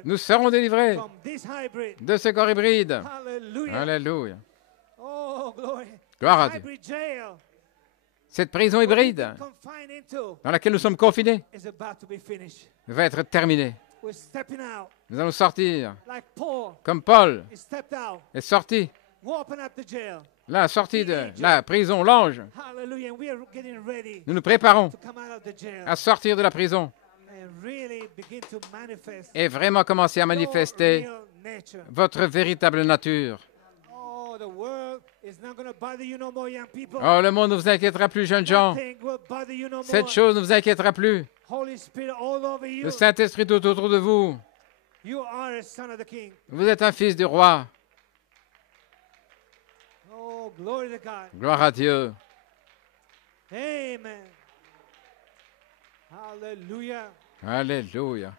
Nous serons délivrés de ce corps hybride. Alléluia. Gloire à Dieu. Cette prison hybride dans laquelle nous sommes confinés va être terminée. Nous allons sortir comme Paul est sorti. Là, sorti de la prison, l'ange. Nous nous préparons à sortir de la prison et vraiment commencer à manifester votre véritable nature. Oh, le monde ne vous inquiétera plus, jeunes gens. Cette chose ne vous inquiétera plus. Le Saint-Esprit est autour de vous. Vous êtes un fils du roi. Gloire à Dieu. Amen. Hallelujah. Alléluia.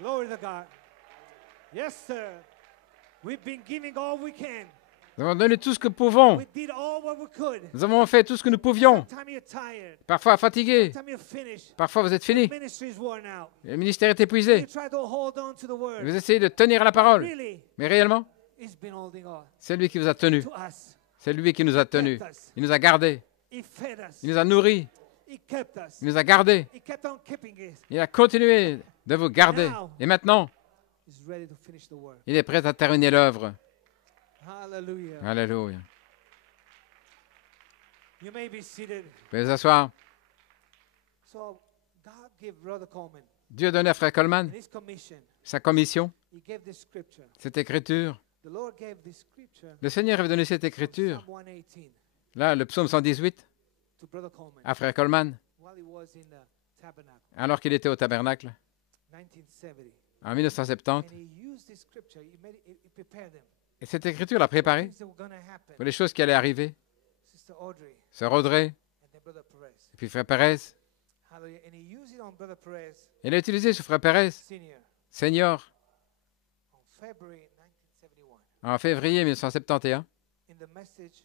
Glory to God. Yes, sir. We've been giving all we can. Nous avons donné tout ce que nous pouvons. We did all what we could. Nous avons fait tout ce que nous pouvions. Sometimes you're tired. Parfois fatigués. Sometimes you're finished. Parfois vous êtes finis. The ministry is worn out. Le ministère est épuisé. You try to hold on to the word. Vous essayez de tenir à la parole. Really, Mais réellement, he's been holding on c'est lui qui vous a tenus. to us. C'est lui qui nous a tenus. Il nous a gardés. He fed us. Il nous a nourris. He kept us. Il nous a gardés. He kept on keeping us. Il a continué de vous garder. Et maintenant, He's ready to finish the work. il est prêt à terminer l'œuvre. Hallelujah. Alléluia. You may be seated. Vous pouvez vous asseoir. So God gave Brother Coleman Dieu a donné à Frère Coleman his commission. sa commission, He gave this scripture. cette écriture. The Lord gave this scripture. Le Seigneur avait donné cette écriture, Psalm 118 là, le psaume 118, to Brother Coleman à Frère Coleman, while he was in the tabernacle, alors qu'il était au tabernacle, 1970. en 1970. And he used this scripture. He prepared them. Et cette écriture l'a préparé Things that were going to happen. pour les choses qui allaient arriver. Sister Audrey Sœur Audrey, and then Brother Perez. et puis Frère Pérez. Hallelujah. And he used it on Brother Perez Il a utilisé sur Frère Pérez, Senior Senior, on February 1971 en février 1971, in the message,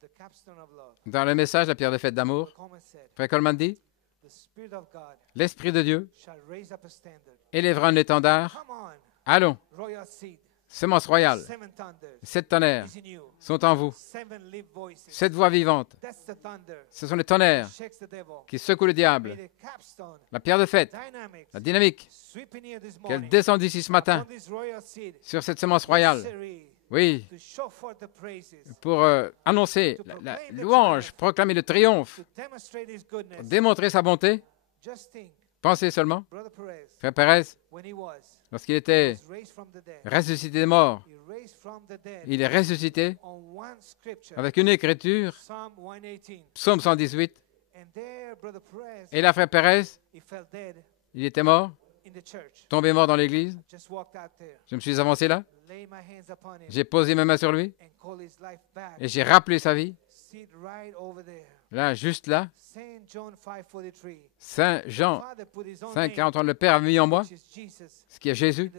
The Capstone of Love. dans le message La pierre de fête d'amour. Coleman said, Frère Coleman dit, the Spirit of God l'Esprit de Dieu shall raise up a standard. élèvera un étendard. Come on, Allons, royal seed. semence royale, 7 thunders 7 tonnerres is in you. sont en vous. 7 live voices. 7 voix vivantes, That's the thunder. ce sont les tonnerres Shakes the devil. qui secouent le diable. May the capstone, La pierre de fête, dynamics, la dynamique, sweep in here this qu'elle morning. descende ici ce matin On this royal seed. sur cette semence royale. Series Oui, to show forth the praises. pour annoncer la louange, proclamer le triomphe, To demonstrate his goodness. démontrer sa bonté. Just think, Pensez seulement, Brother Perez, Frère Pérez, when he was lorsqu'il était raised from the dead, ressuscité des morts, he raised from the dead il est ressuscité on one scripture, avec une écriture, Psalm 118, psaume 118, Et là, frère Pérez, il était mort, tombé mort dans l'église. Je me suis avancé là. J'ai posé mes mains sur lui et j'ai rappelé sa vie. Là, juste là, Saint Jean 5,43, le Père a mis en moi ce qui est Jésus,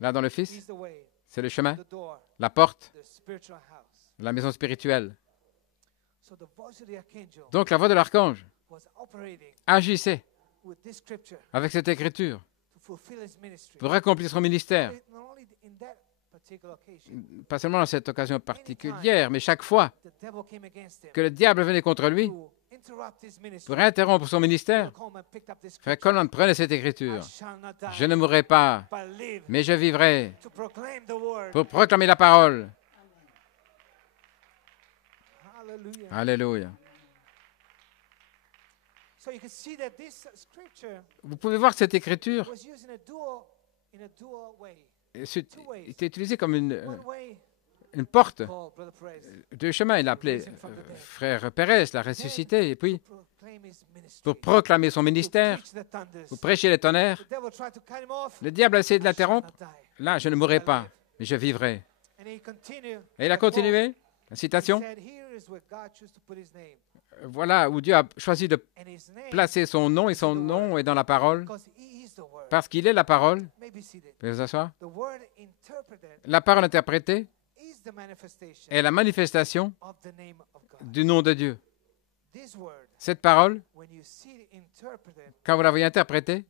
là dans le Fils, c'est le chemin, la porte, la maison spirituelle. Donc la voix de l'archange agissait avec cette écriture pour accomplir son ministère. Pas seulement dans cette occasion particulière, mais chaque fois que le diable venait contre lui pour interrompre son ministère, frère Coleman prenait cette écriture. Je ne mourrai pas, mais je vivrai pour proclamer la parole. Alléluia. Vous pouvez voir que cette écriture était utilisée comme une porte de chemin. Il appelait frère Pérez, l'a ressuscité, et puis pour proclamer son ministère, pour prêcher les tonnerres, le diable a essayé de l'interrompre. Là, je ne mourrai pas, mais je vivrai. Et il a continué, la citation. Voilà où Dieu a choisi de placer son nom, et son nom est dans la parole, parce qu'il est la parole. Vous pouvez vous asseoir. La parole interprétée est la manifestation du nom de Dieu. Cette parole, quand vous la voyez interprétée,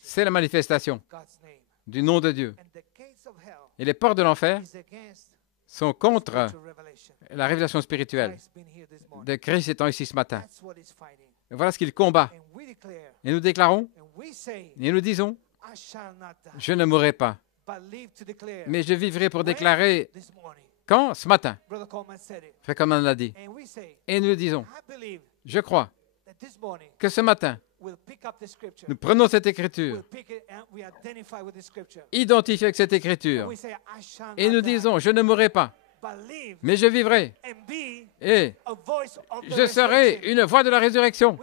c'est la manifestation du nom de Dieu. Et les portes de l'enfer sont contre la révélation spirituelle de Christ étant ici ce matin. Et voilà ce qu'il combat. Et nous déclarons, et nous disons, je ne mourrai pas, mais je vivrai pour déclarer. Quand? Ce matin. Frère Coleman l'a dit. Et nous disons, je crois que ce matin, nous prenons cette écriture, identifiée avec cette écriture, et nous disons, je ne mourrai pas, mais je vivrai, et je serai une voix de la résurrection.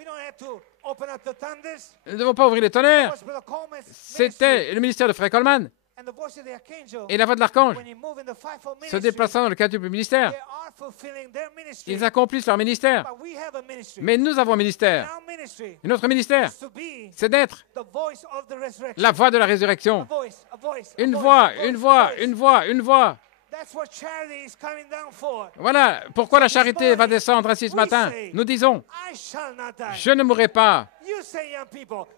Nous ne devons pas ouvrir les tonnerres. C'était le ministère de frère Coleman. Et la voix de l'archange, se déplaçant dans le quadruple ministère, ils accomplissent leur ministère. Mais nous avons un ministère. Et notre ministère, c'est d'être la voix de la résurrection. Une voix, une voix, une voix, une voix. Voilà pourquoi la charité va descendre ainsi ce matin. Nous disons, je ne mourrai pas.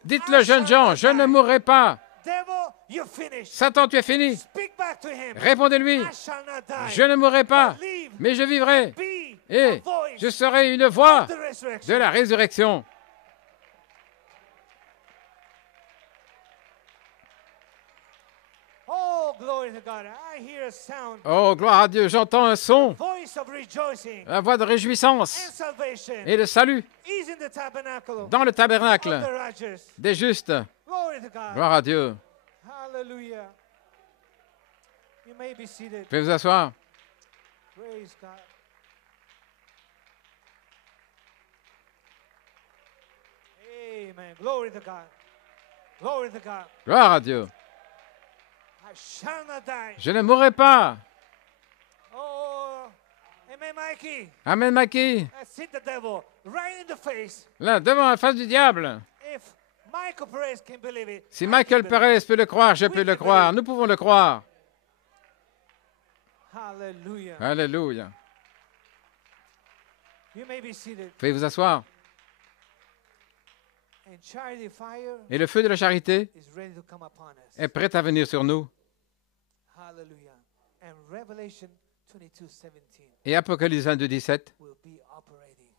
Dites-le, jeunes gens, je ne mourrai pas. Satan, tu es fini. Répondez-lui, je ne mourrai pas, mais je vivrai, et je serai une voix de la résurrection. Oh, gloire à Dieu, j'entends un son, la voix de réjouissance et de salut dans le tabernacle des justes. Gloire à Dieu. Vous pouvez vous asseoir. Gloire à Dieu. Je ne mourrai pas. Amen, Mikey. Là, devant la face du diable. Si Michael Perez peut le croire, je peux le croire. Nous pouvons le croire. Alléluia. Vous pouvez vous asseoir. Et le feu de la charité est prêt à venir sur nous. Et Apocalypse 22, 17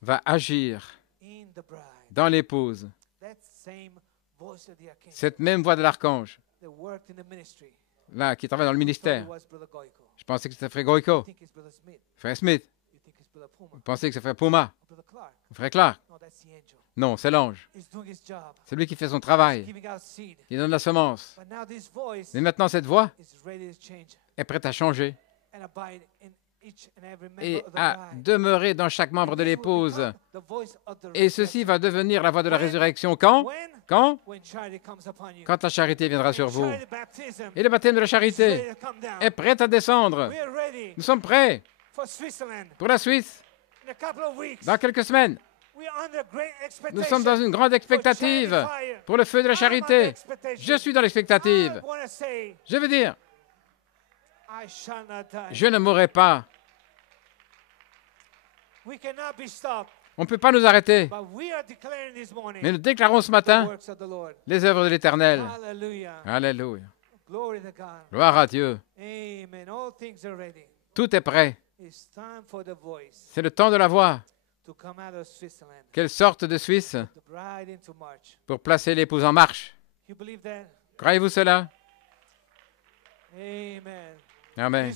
va agir dans l'épouse. Cette même voix de l'archange, là, qui travaille dans le ministère. Je pensais que c'était frère Goïko, frère Smith. Vous pensez que c'est frère Puma, frère Clark. Non, c'est l'ange. C'est lui qui fait son travail, qui donne la semence. Mais maintenant, cette voix est prête à changer et à demeurer dans chaque membre de l'épouse. Et ceci va devenir la voix de la résurrection. Quand? Quand la charité viendra sur vous. Et le baptême de la charité est prêt à descendre. Nous sommes prêts pour la Suisse dans quelques semaines. Nous sommes dans une grande expectative pour le feu de la charité. Je suis dans l'expectative. Je veux dire, je ne mourrai pas. On ne peut pas nous arrêter. Mais nous déclarons ce matin les œuvres de l'Éternel. Alléluia. Gloire à Dieu. Tout est prêt. C'est le temps de la voix. Qu'elle sorte de Suisse pour placer l'épouse en marche. Croyez-vous cela? Amen.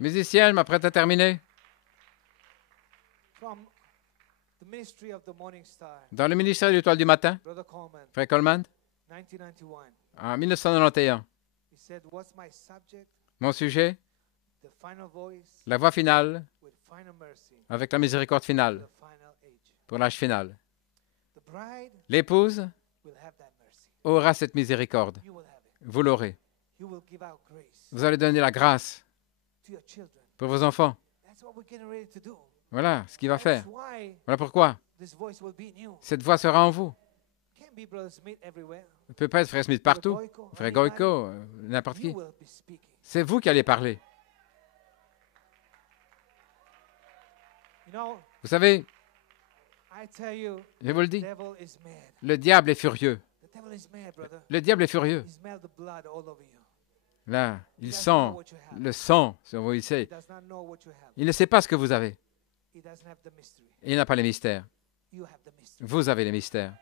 Musicien, je m'apprête à terminer. Dans le ministère de l'Étoile du matin, Frère Coleman, en 1991, mon sujet, la voix finale avec la miséricorde finale pour l'âge final. L'épouse aura cette miséricorde. Vous l'aurez. Vous allez donner la grâce pour vos enfants. Voilà ce qu'il va faire. Voilà pourquoi cette voix sera en vous. Ne peut pas être Frère Smith partout, Frère Goïko, n'importe qui. C'est vous qui allez parler. Vous savez, je vous le dis, le diable est furieux. Le diable est furieux. Là, il sent le sang sur vous. Il ne sait pas ce que vous avez. Il n'a pas les mystères. Vous avez les mystères.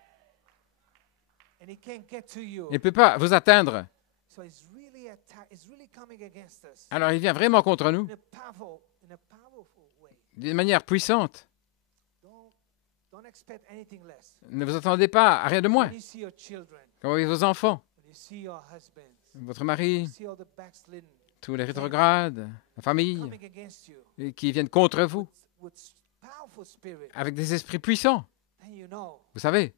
Il ne peut pas vous atteindre. Alors il vient vraiment contre nous d'une manière puissante. Ne vous attendez pas à rien de moins. Quand vous voyez vos enfants, votre mari, tous les rétrogrades, la famille, qui viennent contre vous, avec des esprits puissants, vous savez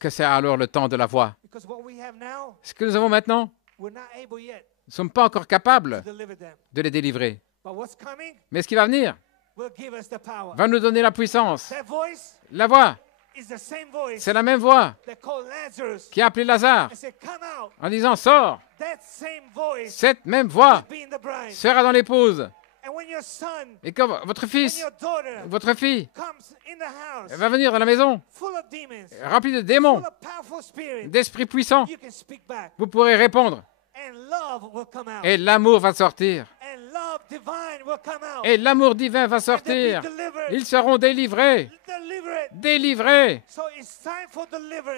que c'est alors le temps de la voix. Ce que nous avons maintenant, nous ne sommes pas encore capables de les délivrer. Mais ce qui va venir va nous donner la puissance. La voix, c'est la même voix qui a appelé Lazare en disant « Sors ». Cette même voix sera dans l'épouse. Et quand votre fils, votre fille va venir dans la maison rempli de démons, d'esprits puissants, vous pourrez répondre. Et l'amour va sortir. Et l'amour divin va sortir. Ils seront délivrés. Délivrés.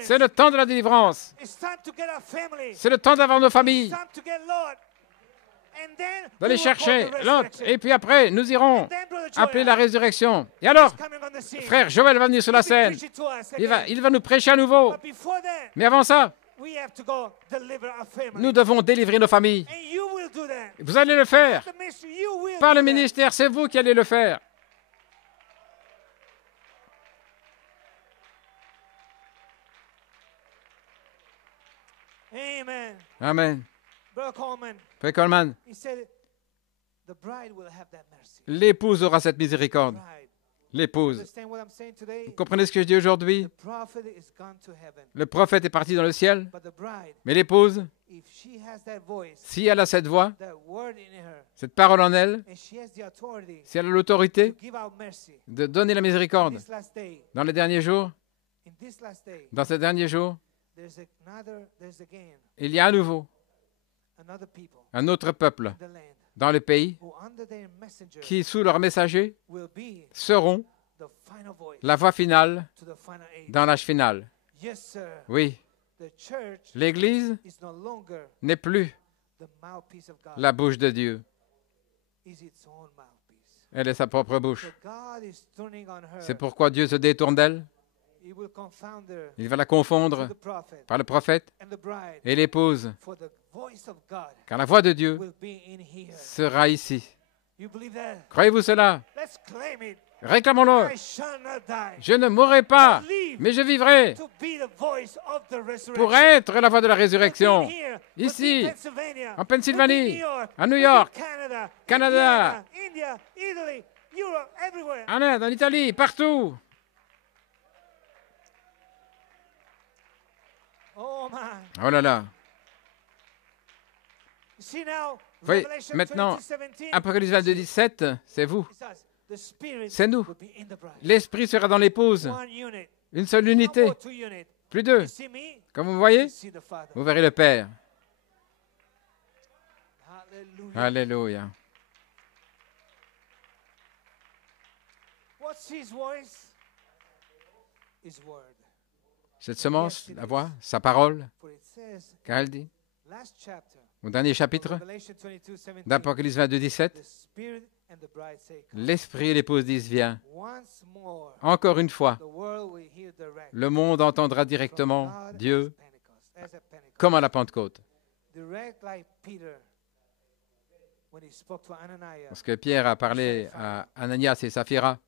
C'est le temps de la délivrance. C'est le temps d'avoir nos familles. D'aller chercher l'autre. Et puis après, nous irons appeler la résurrection. Et alors, frère Joël va venir sur la scène. Il va nous prêcher à nouveau. Mais avant ça, nous devons délivrer nos familles. Vous allez le faire. Par le ministère, c'est vous qui allez le faire. Amen. Frère Coleman, l'épouse aura cette miséricorde. L'épouse. Vous comprenez ce que je dis aujourd'hui? Le prophète est parti dans le ciel, mais l'épouse, si elle a cette voix, cette parole en elle, si elle a l'autorité de donner la miséricorde dans les derniers jours, dans ces derniers jours, il y a à nouveau un autre peuple dans le pays qui, sous leur messager, seront la voix finale dans l'âge final. Oui, l'Église n'est plus la bouche de Dieu. Elle est sa propre bouche. C'est pourquoi Dieu se détourne d'elle Il va la confondre par le prophète et l'épouse, car la voix de Dieu sera ici. Croyez-vous cela? Réclamons-le. Je ne mourrai pas, mais je vivrai pour être la voix de la résurrection. Ici, en Pennsylvanie, à New York, Canada, en Inde, en Italie, partout. Oh là là. Vous voyez, maintenant, Apocalypse 22, 17, c'est vous. C'est nous. L'Esprit sera dans l'épouse. Une seule unité. Plus deux. Comme vous me voyez, vous verrez le Père. Alléluia. Cette semence, la voix, sa parole, car elle dit, au dernier chapitre d'Apocalypse 22, 17, l'Esprit et l'épouse disent, viens. Encore une fois, le monde entendra directement Dieu comme à la Pentecôte. Parce que Pierre a parlé à Ananias et Saphira,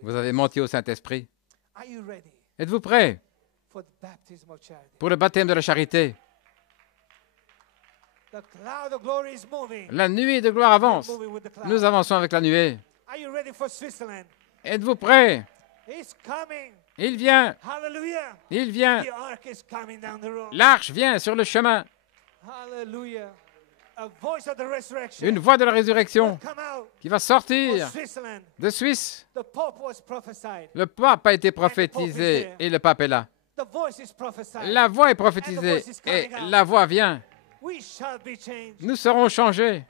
vous avez menti au Saint-Esprit. Êtes-vous prêts pour le baptême de la charité? La nuée de gloire avance. Nous avançons avec la nuée. Êtes-vous prêts? Il vient. Il vient. L'arche vient sur le chemin. Une voix de la résurrection qui va sortir de Suisse. Le pape a été prophétisé et le pape est là. La voix est prophétisée et la voix vient. Nous serons changés.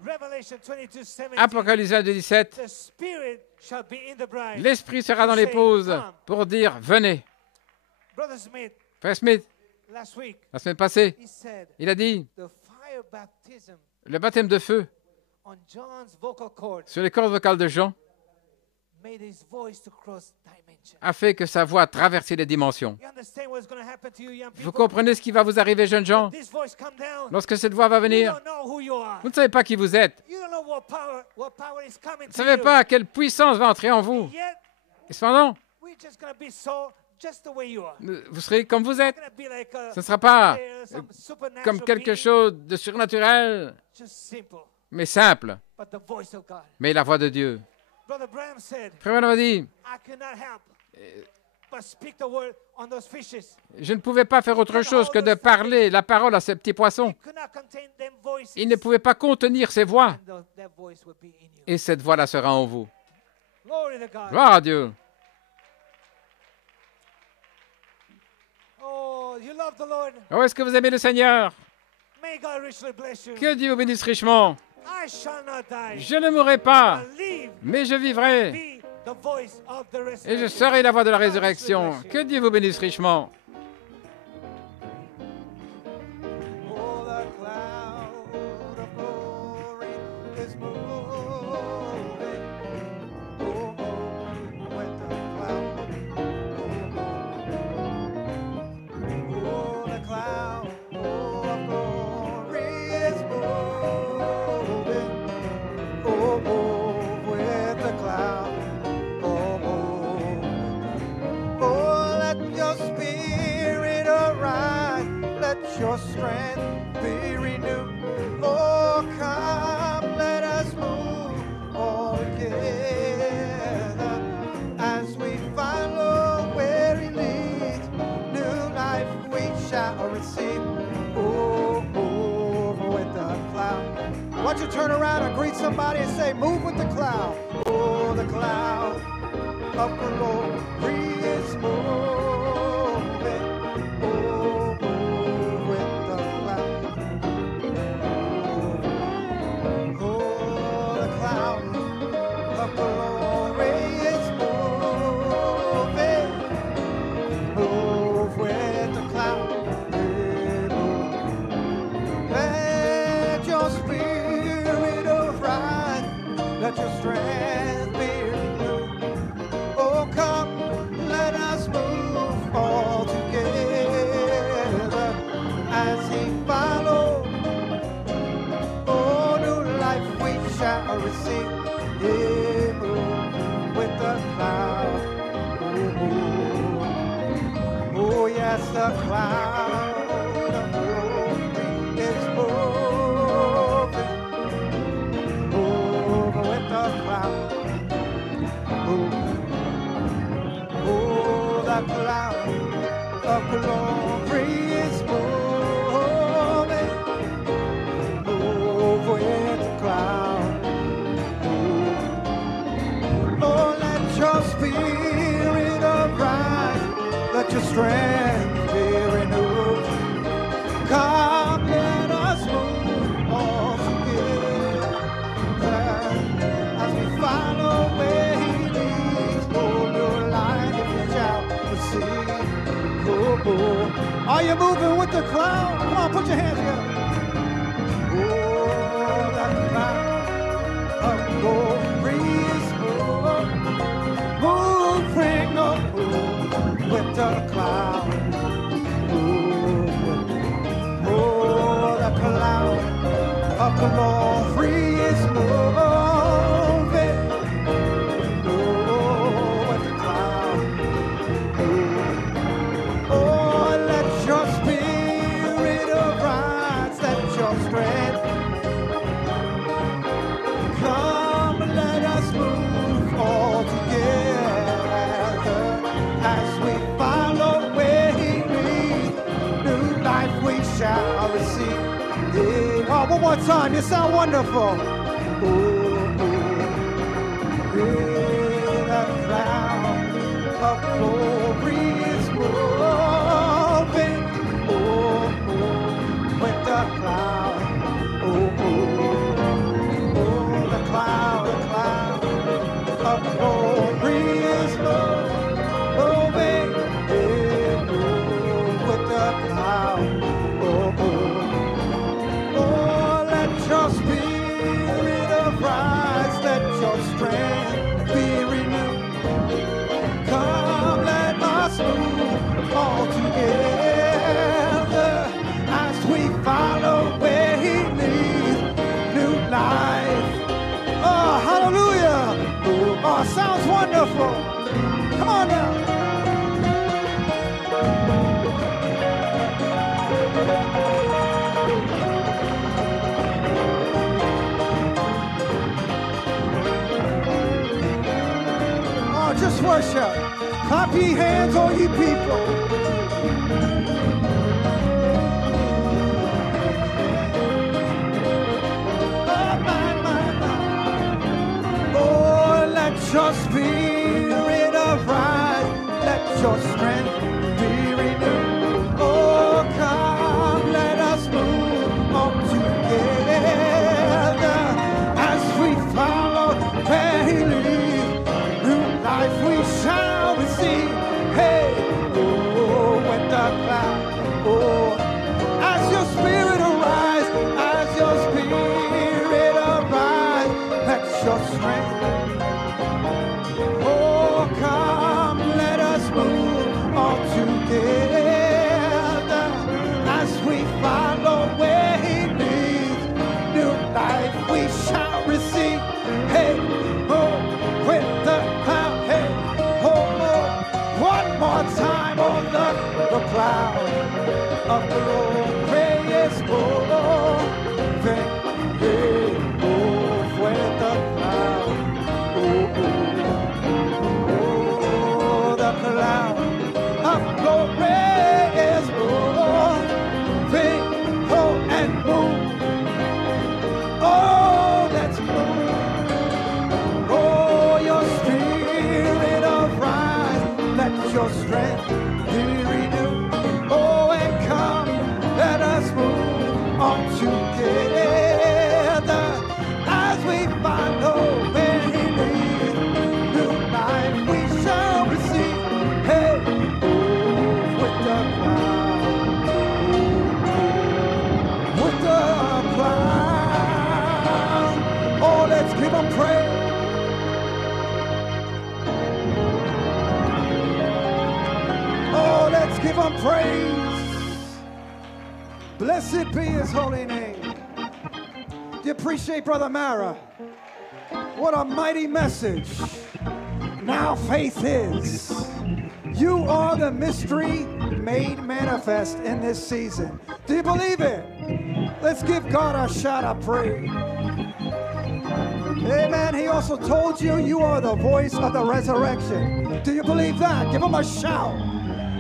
Apocalypse 22, 17. L'Esprit sera dans l'épouse pour dire, venez. Frère Smith, la semaine passée, il a dit, le baptême de feu sur les cordes vocales de Jean a fait que sa voix traversait les dimensions. Vous comprenez ce qui va vous arriver, jeunes gens? Lorsque cette voix va venir, vous ne savez pas qui vous êtes. Vous ne savez pas quelle puissance va entrer en vous. Et cependant, vous serez comme vous êtes. Ce ne sera pas comme quelque chose de surnaturel, mais simple. Mais la voix de Dieu. Frère Branham a dit, je ne pouvais pas faire autre chose que de parler la parole à ces petits poissons. Il ne pouvait pas contenir ces voix. Et cette voix-là sera en vous. Gloire à Dieu. Oh, est-ce que vous aimez le Seigneur? Que Dieu vous bénisse richement. Je ne mourrai pas, mais je vivrai. Et je serai la voix de la résurrection. Que Dieu vous bénisse richement. Your strength be renewed. Oh, come, let us move all together as we follow where He leads. New life we shall receive. Oh, move with the cloud. Why don't you turn around and greet somebody and say, move with the cloud. Oh, the cloud of glory is moving. Let your strength be renewed. Oh, come, let shall receive. Yeah, move with the cloud. Oh, yes, the cloud of glory is moving. Over with the cloud. Oh, the cloud of glory is moving. Over with the cloud. Oh, let your spirit arise. Let your strength be renewed. Come, let us move all together as we follow where He leads. Oh, your life we shall receive. Oh, oh. Are you moving with the cloud? Come on, put your hands together. Oh, the cloud of glory is moving with the cloud. Oh, the cloud of glory is moving. Oh, with the cloud. Oh, let your spirit arise, let your strength come, let us move all together as we follow where He leads. New life we shall receive. Yeah. Oh, one more time, you sound wonderful. Oh, the cloud of glory is moving. Oh, with the cloud. Oh, the cloud of glory is moving. With the cloud. Oh, let your spirit arise, let your strength be renewed. Come, let us move all together as we follow where He leads. New life. Oh, hallelujah. Oh, sounds wonderful. Come on now. Just worship. Clap ye hands, all ye people. Oh, let your spirit arise. Let your strength be renewed. Oh, come, let us move on together as we follow where He leads. Life we shall receive. Hey, oh, with the cloud. Oh, as your spirit arise, as your spirit arise, let your strength. Oh, come, let us move all together as we follow where He leads. New life we shall receive. Hey, oh, with the cloud. One more time on the cloud of glory is moving. Move with the cloud. Oh, the cloud of glory is moving. Oh, and move. Oh, let's move. Oh, your spirit arise. Let your strength be renewed. Oh, and come, let us move on together as we follow where He leads. New life we shall receive. Hey, with the cloud, with the cloud. Oh, let's give Him praise. Let's give Him praise. Blessed be His holy name. Do you appreciate Brother Mara? What a mighty message. Now faith is. You are the mystery made manifest in this season. Do you believe it? Let's give God a shout of praise. Amen. He also told you you are the voice of the resurrection. Do you believe that? Give him a shout.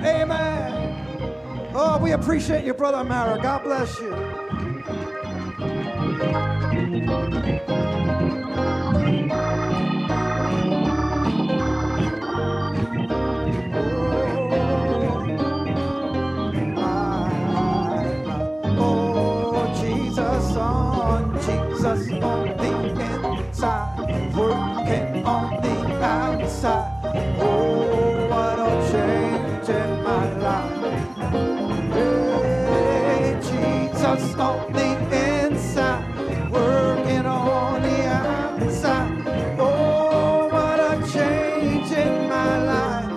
Amen. Oh, we appreciate you, Brother Mara. God bless you. Jesus on the inside, working on the outside. Oh, what a change in my life. Hey, Jesus on the inside, working on the outside. Oh, what a change in my life.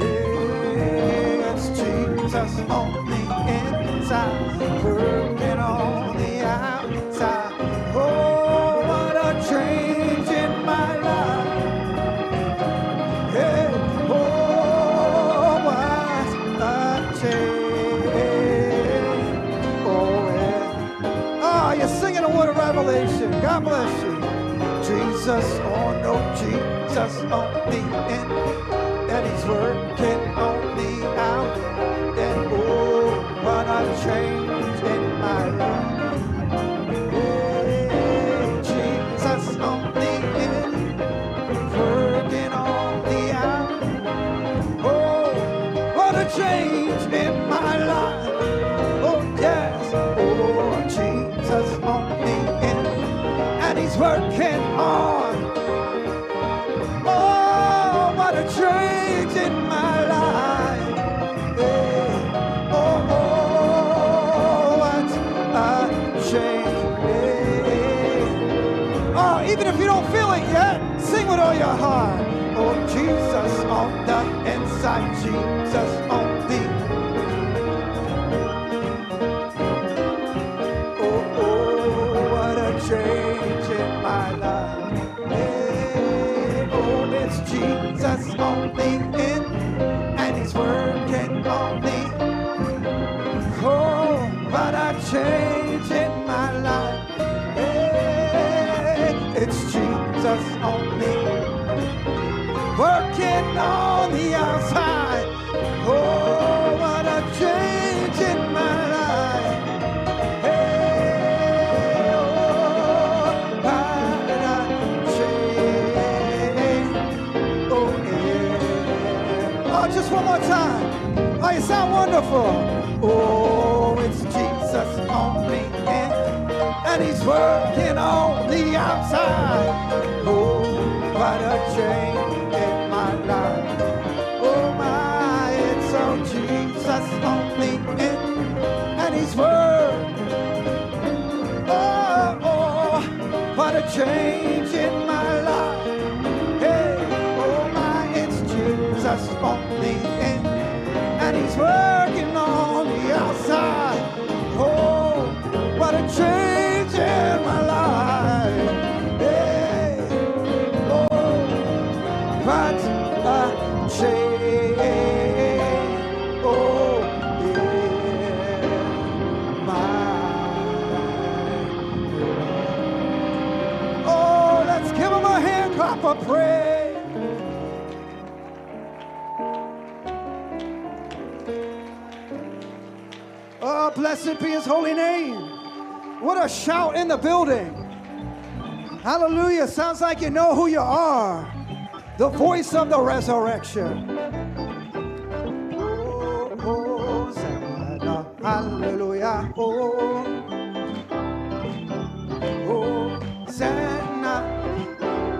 Hey, it's Jesus on the inside, working on the outside. Oh, what a change in my life. Hey, oh, what a change. Oh, yeah. Oh, you're singing a word of revelation. God bless you. Jesus, oh no, Jesus on the in, and he's working on the out. And oh, what a change in my life. On the in, working on the out. Oh, what a change in my life. Oh, yes. Oh, Jesus on the in, and he's working on. Oh, what a change in my life. Yeah. Oh, what a change. Oh, even if you don't feel it yet, sing with all your heart. Oh, Jesus on the inside, Jesus on the. Oh, what a change in my life. Hey, oh, it's Jesus on the in, and he's working on the. Oh, what a change in my life. It's Jesus on me, working on the outside. Oh, what a change in my life. Hey, oh, what a change. Oh, yeah. Oh, just one more time. Oh, you sound wonderful. Oh, it's Jesus on me. And he's working on the outside. Oh, what a change in my life. Oh my, it's all Jesus on the in, and he's working. Oh, what a change in my life. Hey, oh my, it's Jesus on the in, and he's working on the outside. Oh, what a change in my life. Hey, oh, what a change. Oh, yeah, my. Oh, let's give him a hand clap of praise. Oh, blessed be his holy name. What a shout in the building. Hallelujah. Sounds like you know who you are. The voice of the resurrection. Oh, Hosanna. Hallelujah. Oh, Hosanna.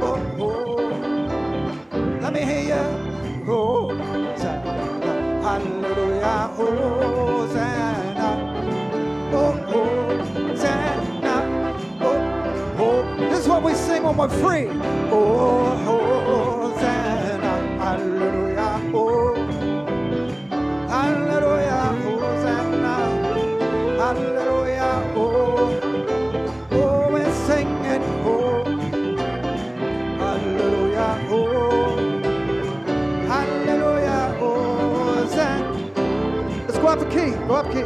Oh, oh. Let me hear you. Hosanna. Hallelujah. Hosanna. Oh, Hosanna. Oh, oh. This is what we sing when we're free. Oh, Hosanna. Hallelujah. Oh, hallelujah. Hosanna. Hallelujah. Oh, oh, Go up, key.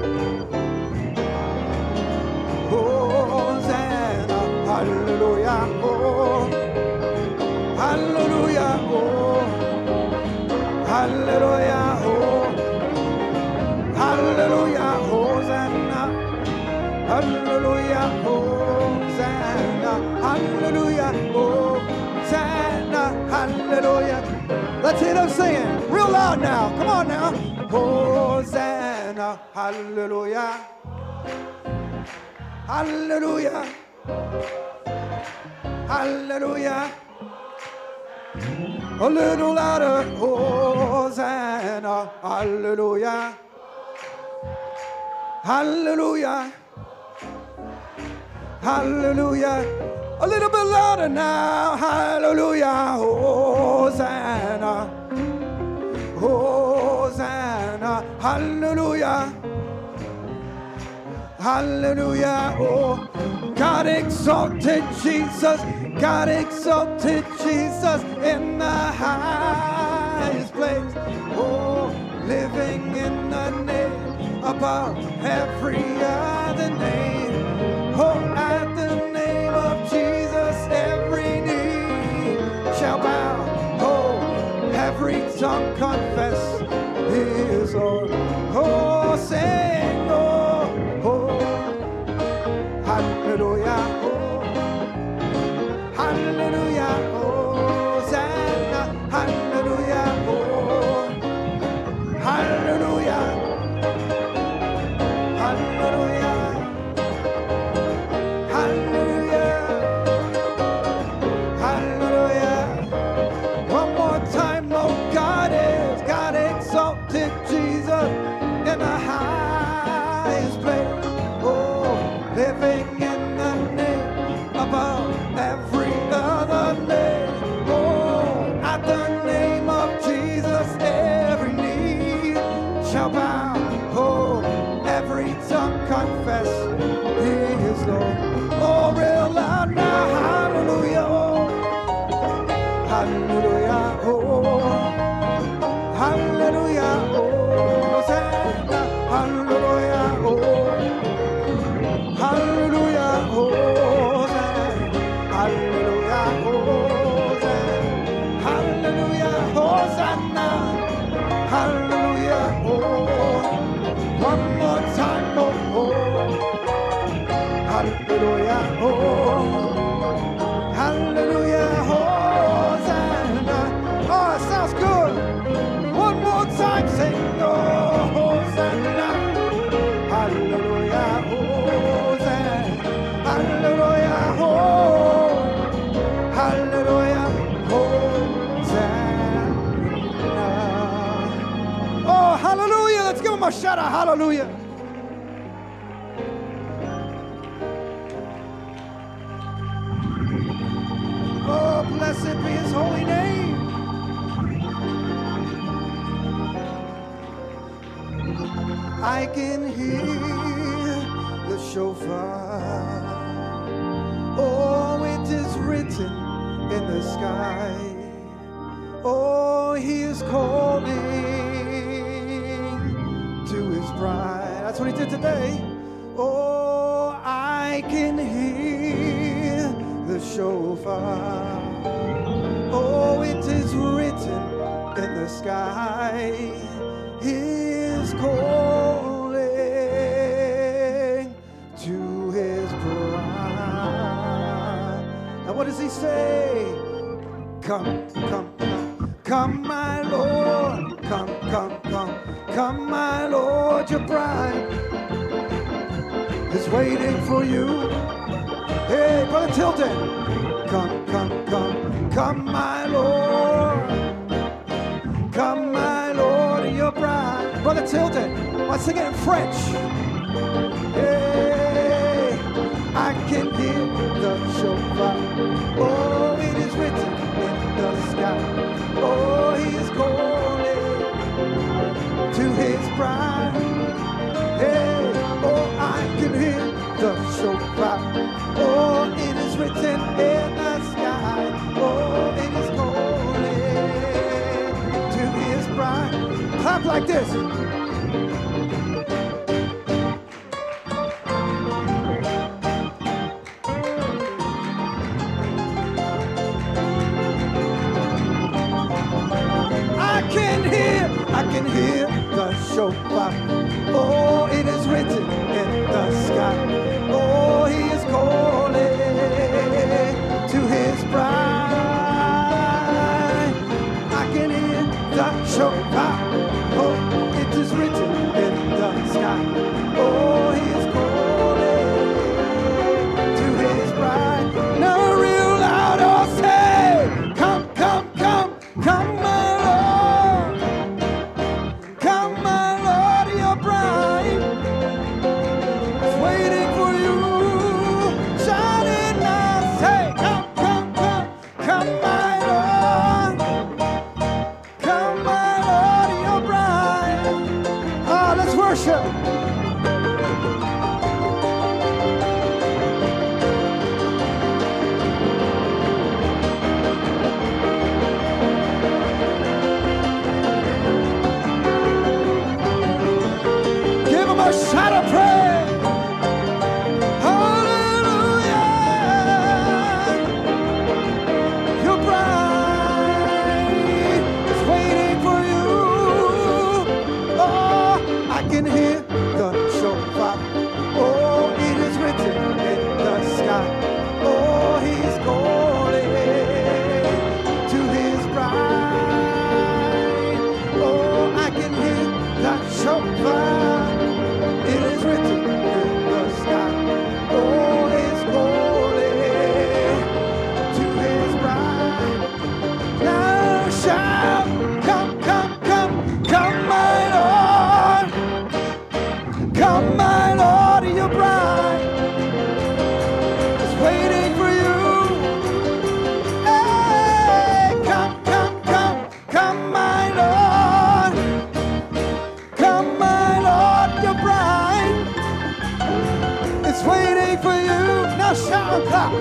Hosanna, hallelujah, oh, hallelujah, oh, hallelujah, oh, hallelujah, Hosanna, hallelujah, Hosanna, hallelujah, Hosanna, hallelujah. Let's hear them singing real loud now. Come on now. Hosanna, hallelujah. Hallelujah. Hallelujah. A little louder. Hosanna, hallelujah. Hallelujah. Hallelujah. A little bit louder now. Hallelujah. Hosanna. Hosanna. Hallelujah. Hallelujah. Oh, God exalted Jesus. God exalted Jesus in the highest place. Oh, living in the name above every other name. Oh, at the name of Jesus, every knee shall bow. Oh, every tongue confess He is Lord. Oh, sing, oh, oh, hallelujah, oh, hallelujah, Hosanna, hallelujah, oh, hallelujah, hallelujah. Hallelujah, hallelujah. One more time, oh, God exalted Jesus in the highest place. Oh, living in the name above every other name. Oh, at the name of Jesus, every knee shall bow. Oh, every tongue confess He is Lord. Oh, real loud now, hallelujah, oh, hallelujah, oh, hallelujah, oh, Hosanna, hallelujah, oh, hallelujah, Hosanna, hallelujah, Hosanna, hallelujah, Hosanna, hallelujah, oh, one more time, oh, hallelujah, oh, hallelujah, Hosanna. Oh, it sounds good. One more time, sing, oh, Hosanna, hallelujah, Hosanna, hallelujah, oh, hallelujah, Hosanna. Oh, hallelujah. Let's give Him a shout out, hallelujah. Oh, blessed be His holy name. I can hear the shofar. Oh, it is written in the sky. Oh, He is calling to His bride. That's what He did today. Oh, I can hear the shofar. Oh, it is written in the sky. He is calling to His bride. And what does He say? Come, come, come, come, my Lord. Come, come, come, come, my Lord. Your bride is waiting for you. Hey, Brother Tilden. Come, come, come, come, my Lord. Come, my Lord, and your bride. Brother Tilden, let's sing it in French. Hey, I can hear the shofar. Oh, it is written in the sky. Oh, He is calling to His bride. Hey, oh, I can hear the shofar. Oh, it is written in the sky. Oh, it is calling to His bride. Clap like this. shofar. Oh, it is written in the sky. Oh, he is calling to his bride. I can hear the shofar. Oh, it is written in the sky. Oh, he is calling to his bride. Now real loud, oh, say, come, come, come, come, my Lord. Come, my Lord, your bride is waiting for you. Shout it now, say, come, come, come, come, my Lord. Come, my Lord, your bride. Ah, let's worship. Give him a shout of praise. Hallelujah. Your bride is waiting for you. Oh, I can hear the shofar. Oh, it is written in the sky. Oh, he's calling to his bride. Oh, I can hear the shofar. It is written in the sky. Oh, he's calling to his bride. Now shout, come, come, come, come, my Lord. Come, my Lord, your bride is waiting for you. Hey, come, come, come, come, my Lord. Come, my Lord, your bride is waiting for you. Now shout, clap.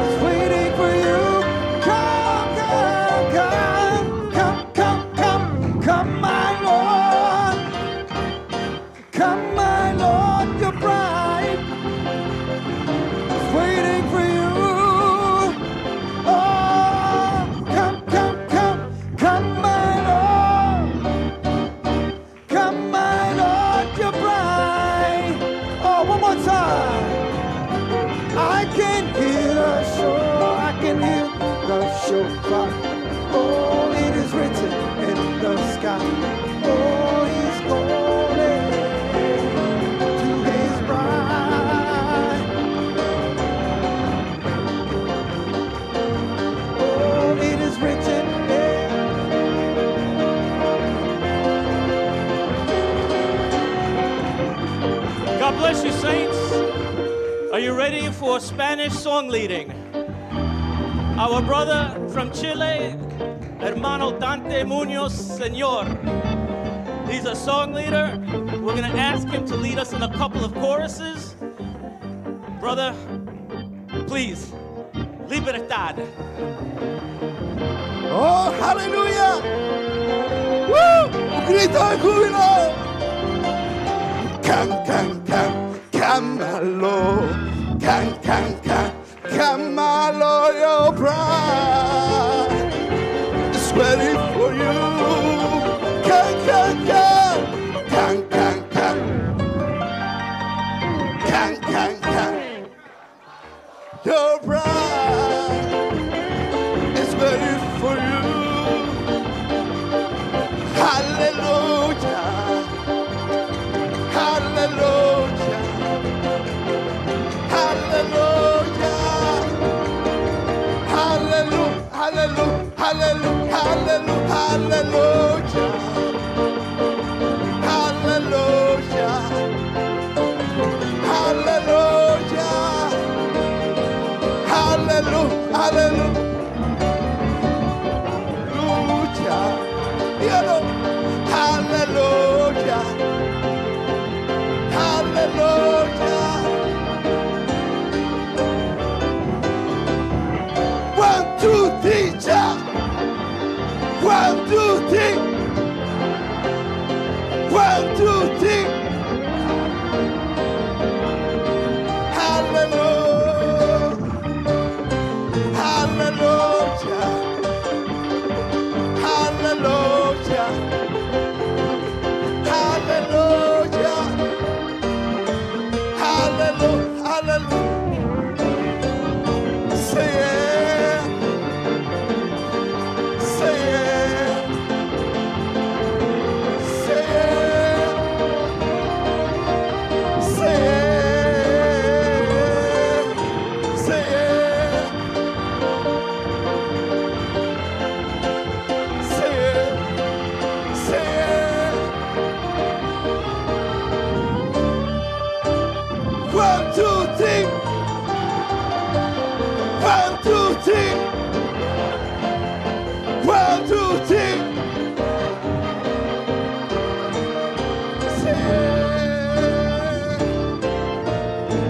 It's waiting for you. Come, come, come, come, come, come, come, my Lord. Come, my Lord, your bride is waiting for you. Oh, come, come, come, come, my Lord. Come, my Lord, your bride. Oh, one more time. I can hear the shofar. I can hear the shofar. Oh, it is written in the sky. Oh, he's calling to his bride. Oh, it is written God bless you, saints. Are you ready for Spanish song leading? Our brother from Chile, Hermano Dante Munoz Señor. He's a song leader. We're going to ask him to lead us in a couple of choruses. Brother, please, Libertad. Oh, aleluya. ¡Woo! Un grito de júbilo. Can, can, can, can, my Lord. Can, can, can, can, my Lord, your bride is waiting for you. Can, can, can, can, can, can, can, can, can, your bride is waiting for you. Hallelujah, hallelujah, hallelujah, hallelujah, hallelujah, hallelujah, hallelujah, hallelujah, hallelujah, hallelujah, hallelujah. Hallelujah, hallelujah.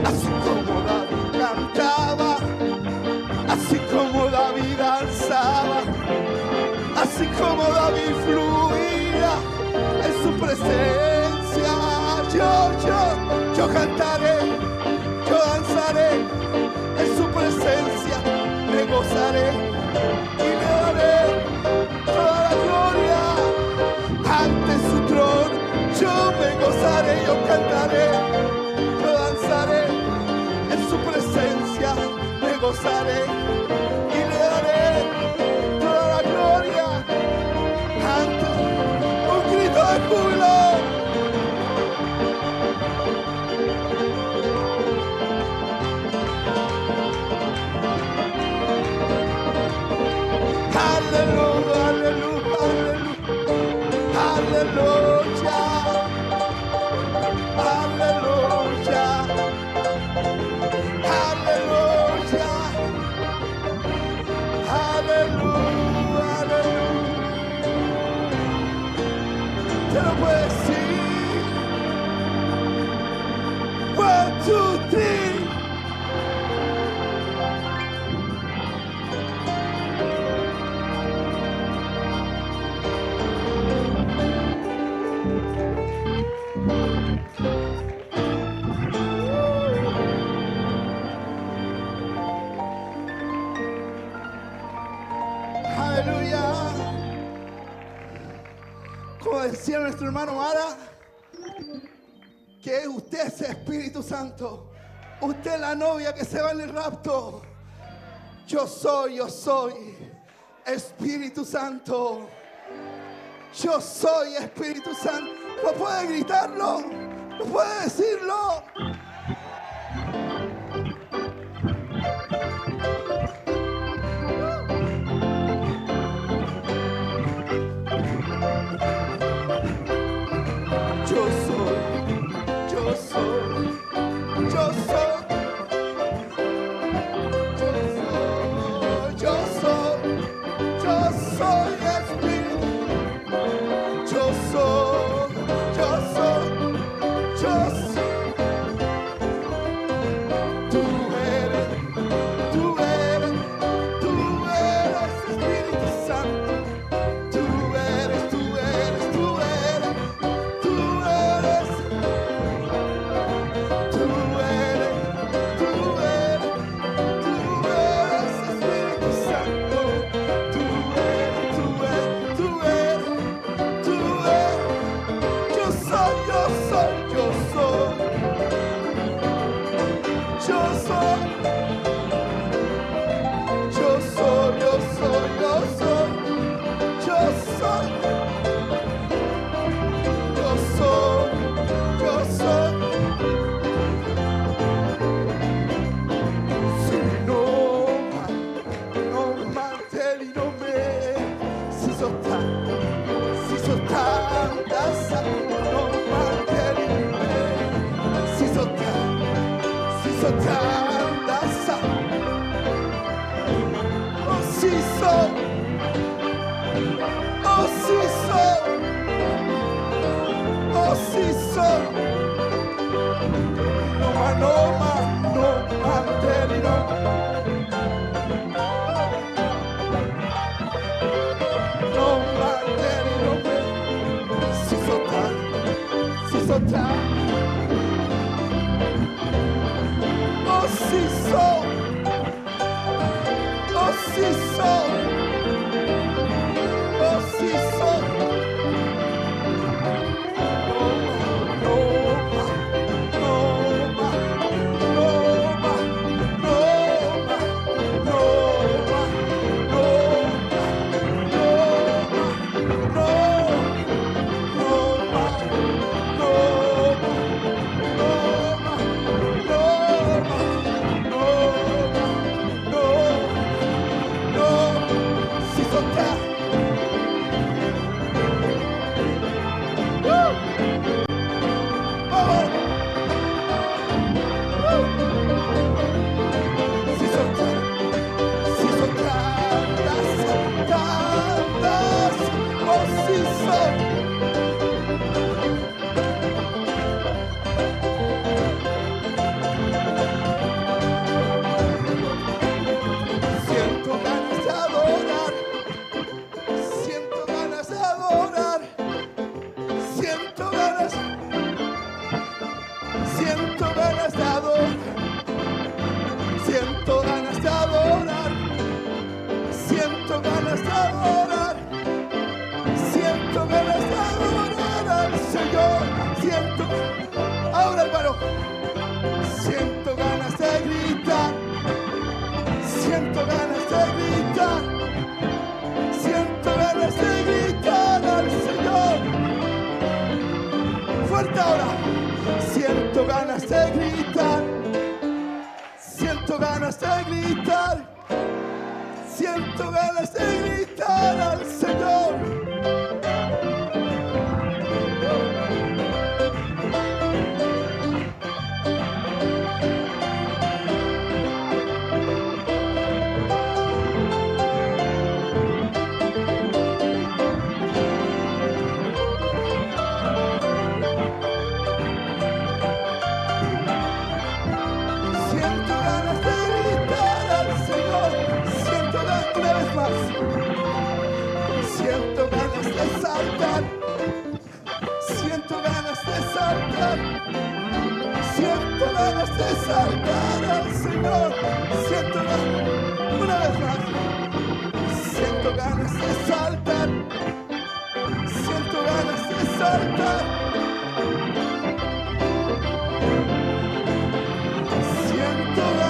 Así como David cantaba, así como David alzaba, así como David fluía en su presencia. Yo cantaré, yo danzaré en su presencia, me gozaré y le daré toda la gloria ante su trono. Yo me gozaré, yo cantaré, yo danzaré en su presencia, me gozaré y le daré toda la gloria ante un grito de júbilo. Aleluya, aleluya, aleluya, aleluya, aleluya, aleluya, aleluya. Te lo puedo decir. 1, 2, 3. Como decía nuestro hermano Mara, que usted es Espíritu Santo, usted es la novia que se va en el rapto. Yo soy Espíritu Santo. Yo soy Espíritu Santo. ¿No puede gritarlo? ¿No puede decirlo? Ahora, hermano, siento ganas de gritar, siento ganas de gritar, siento ganas de gritar al Señor. Fuerte ahora, siento ganas de gritar, siento ganas de gritar, siento ganas de gritar al Señor. Siento ganas de saltar, siento ganas de saltar, siento ganas de saltar al Señor, siento ganas, una vez más, siento ganas de saltar, siento ganas de saltar, siento ganas.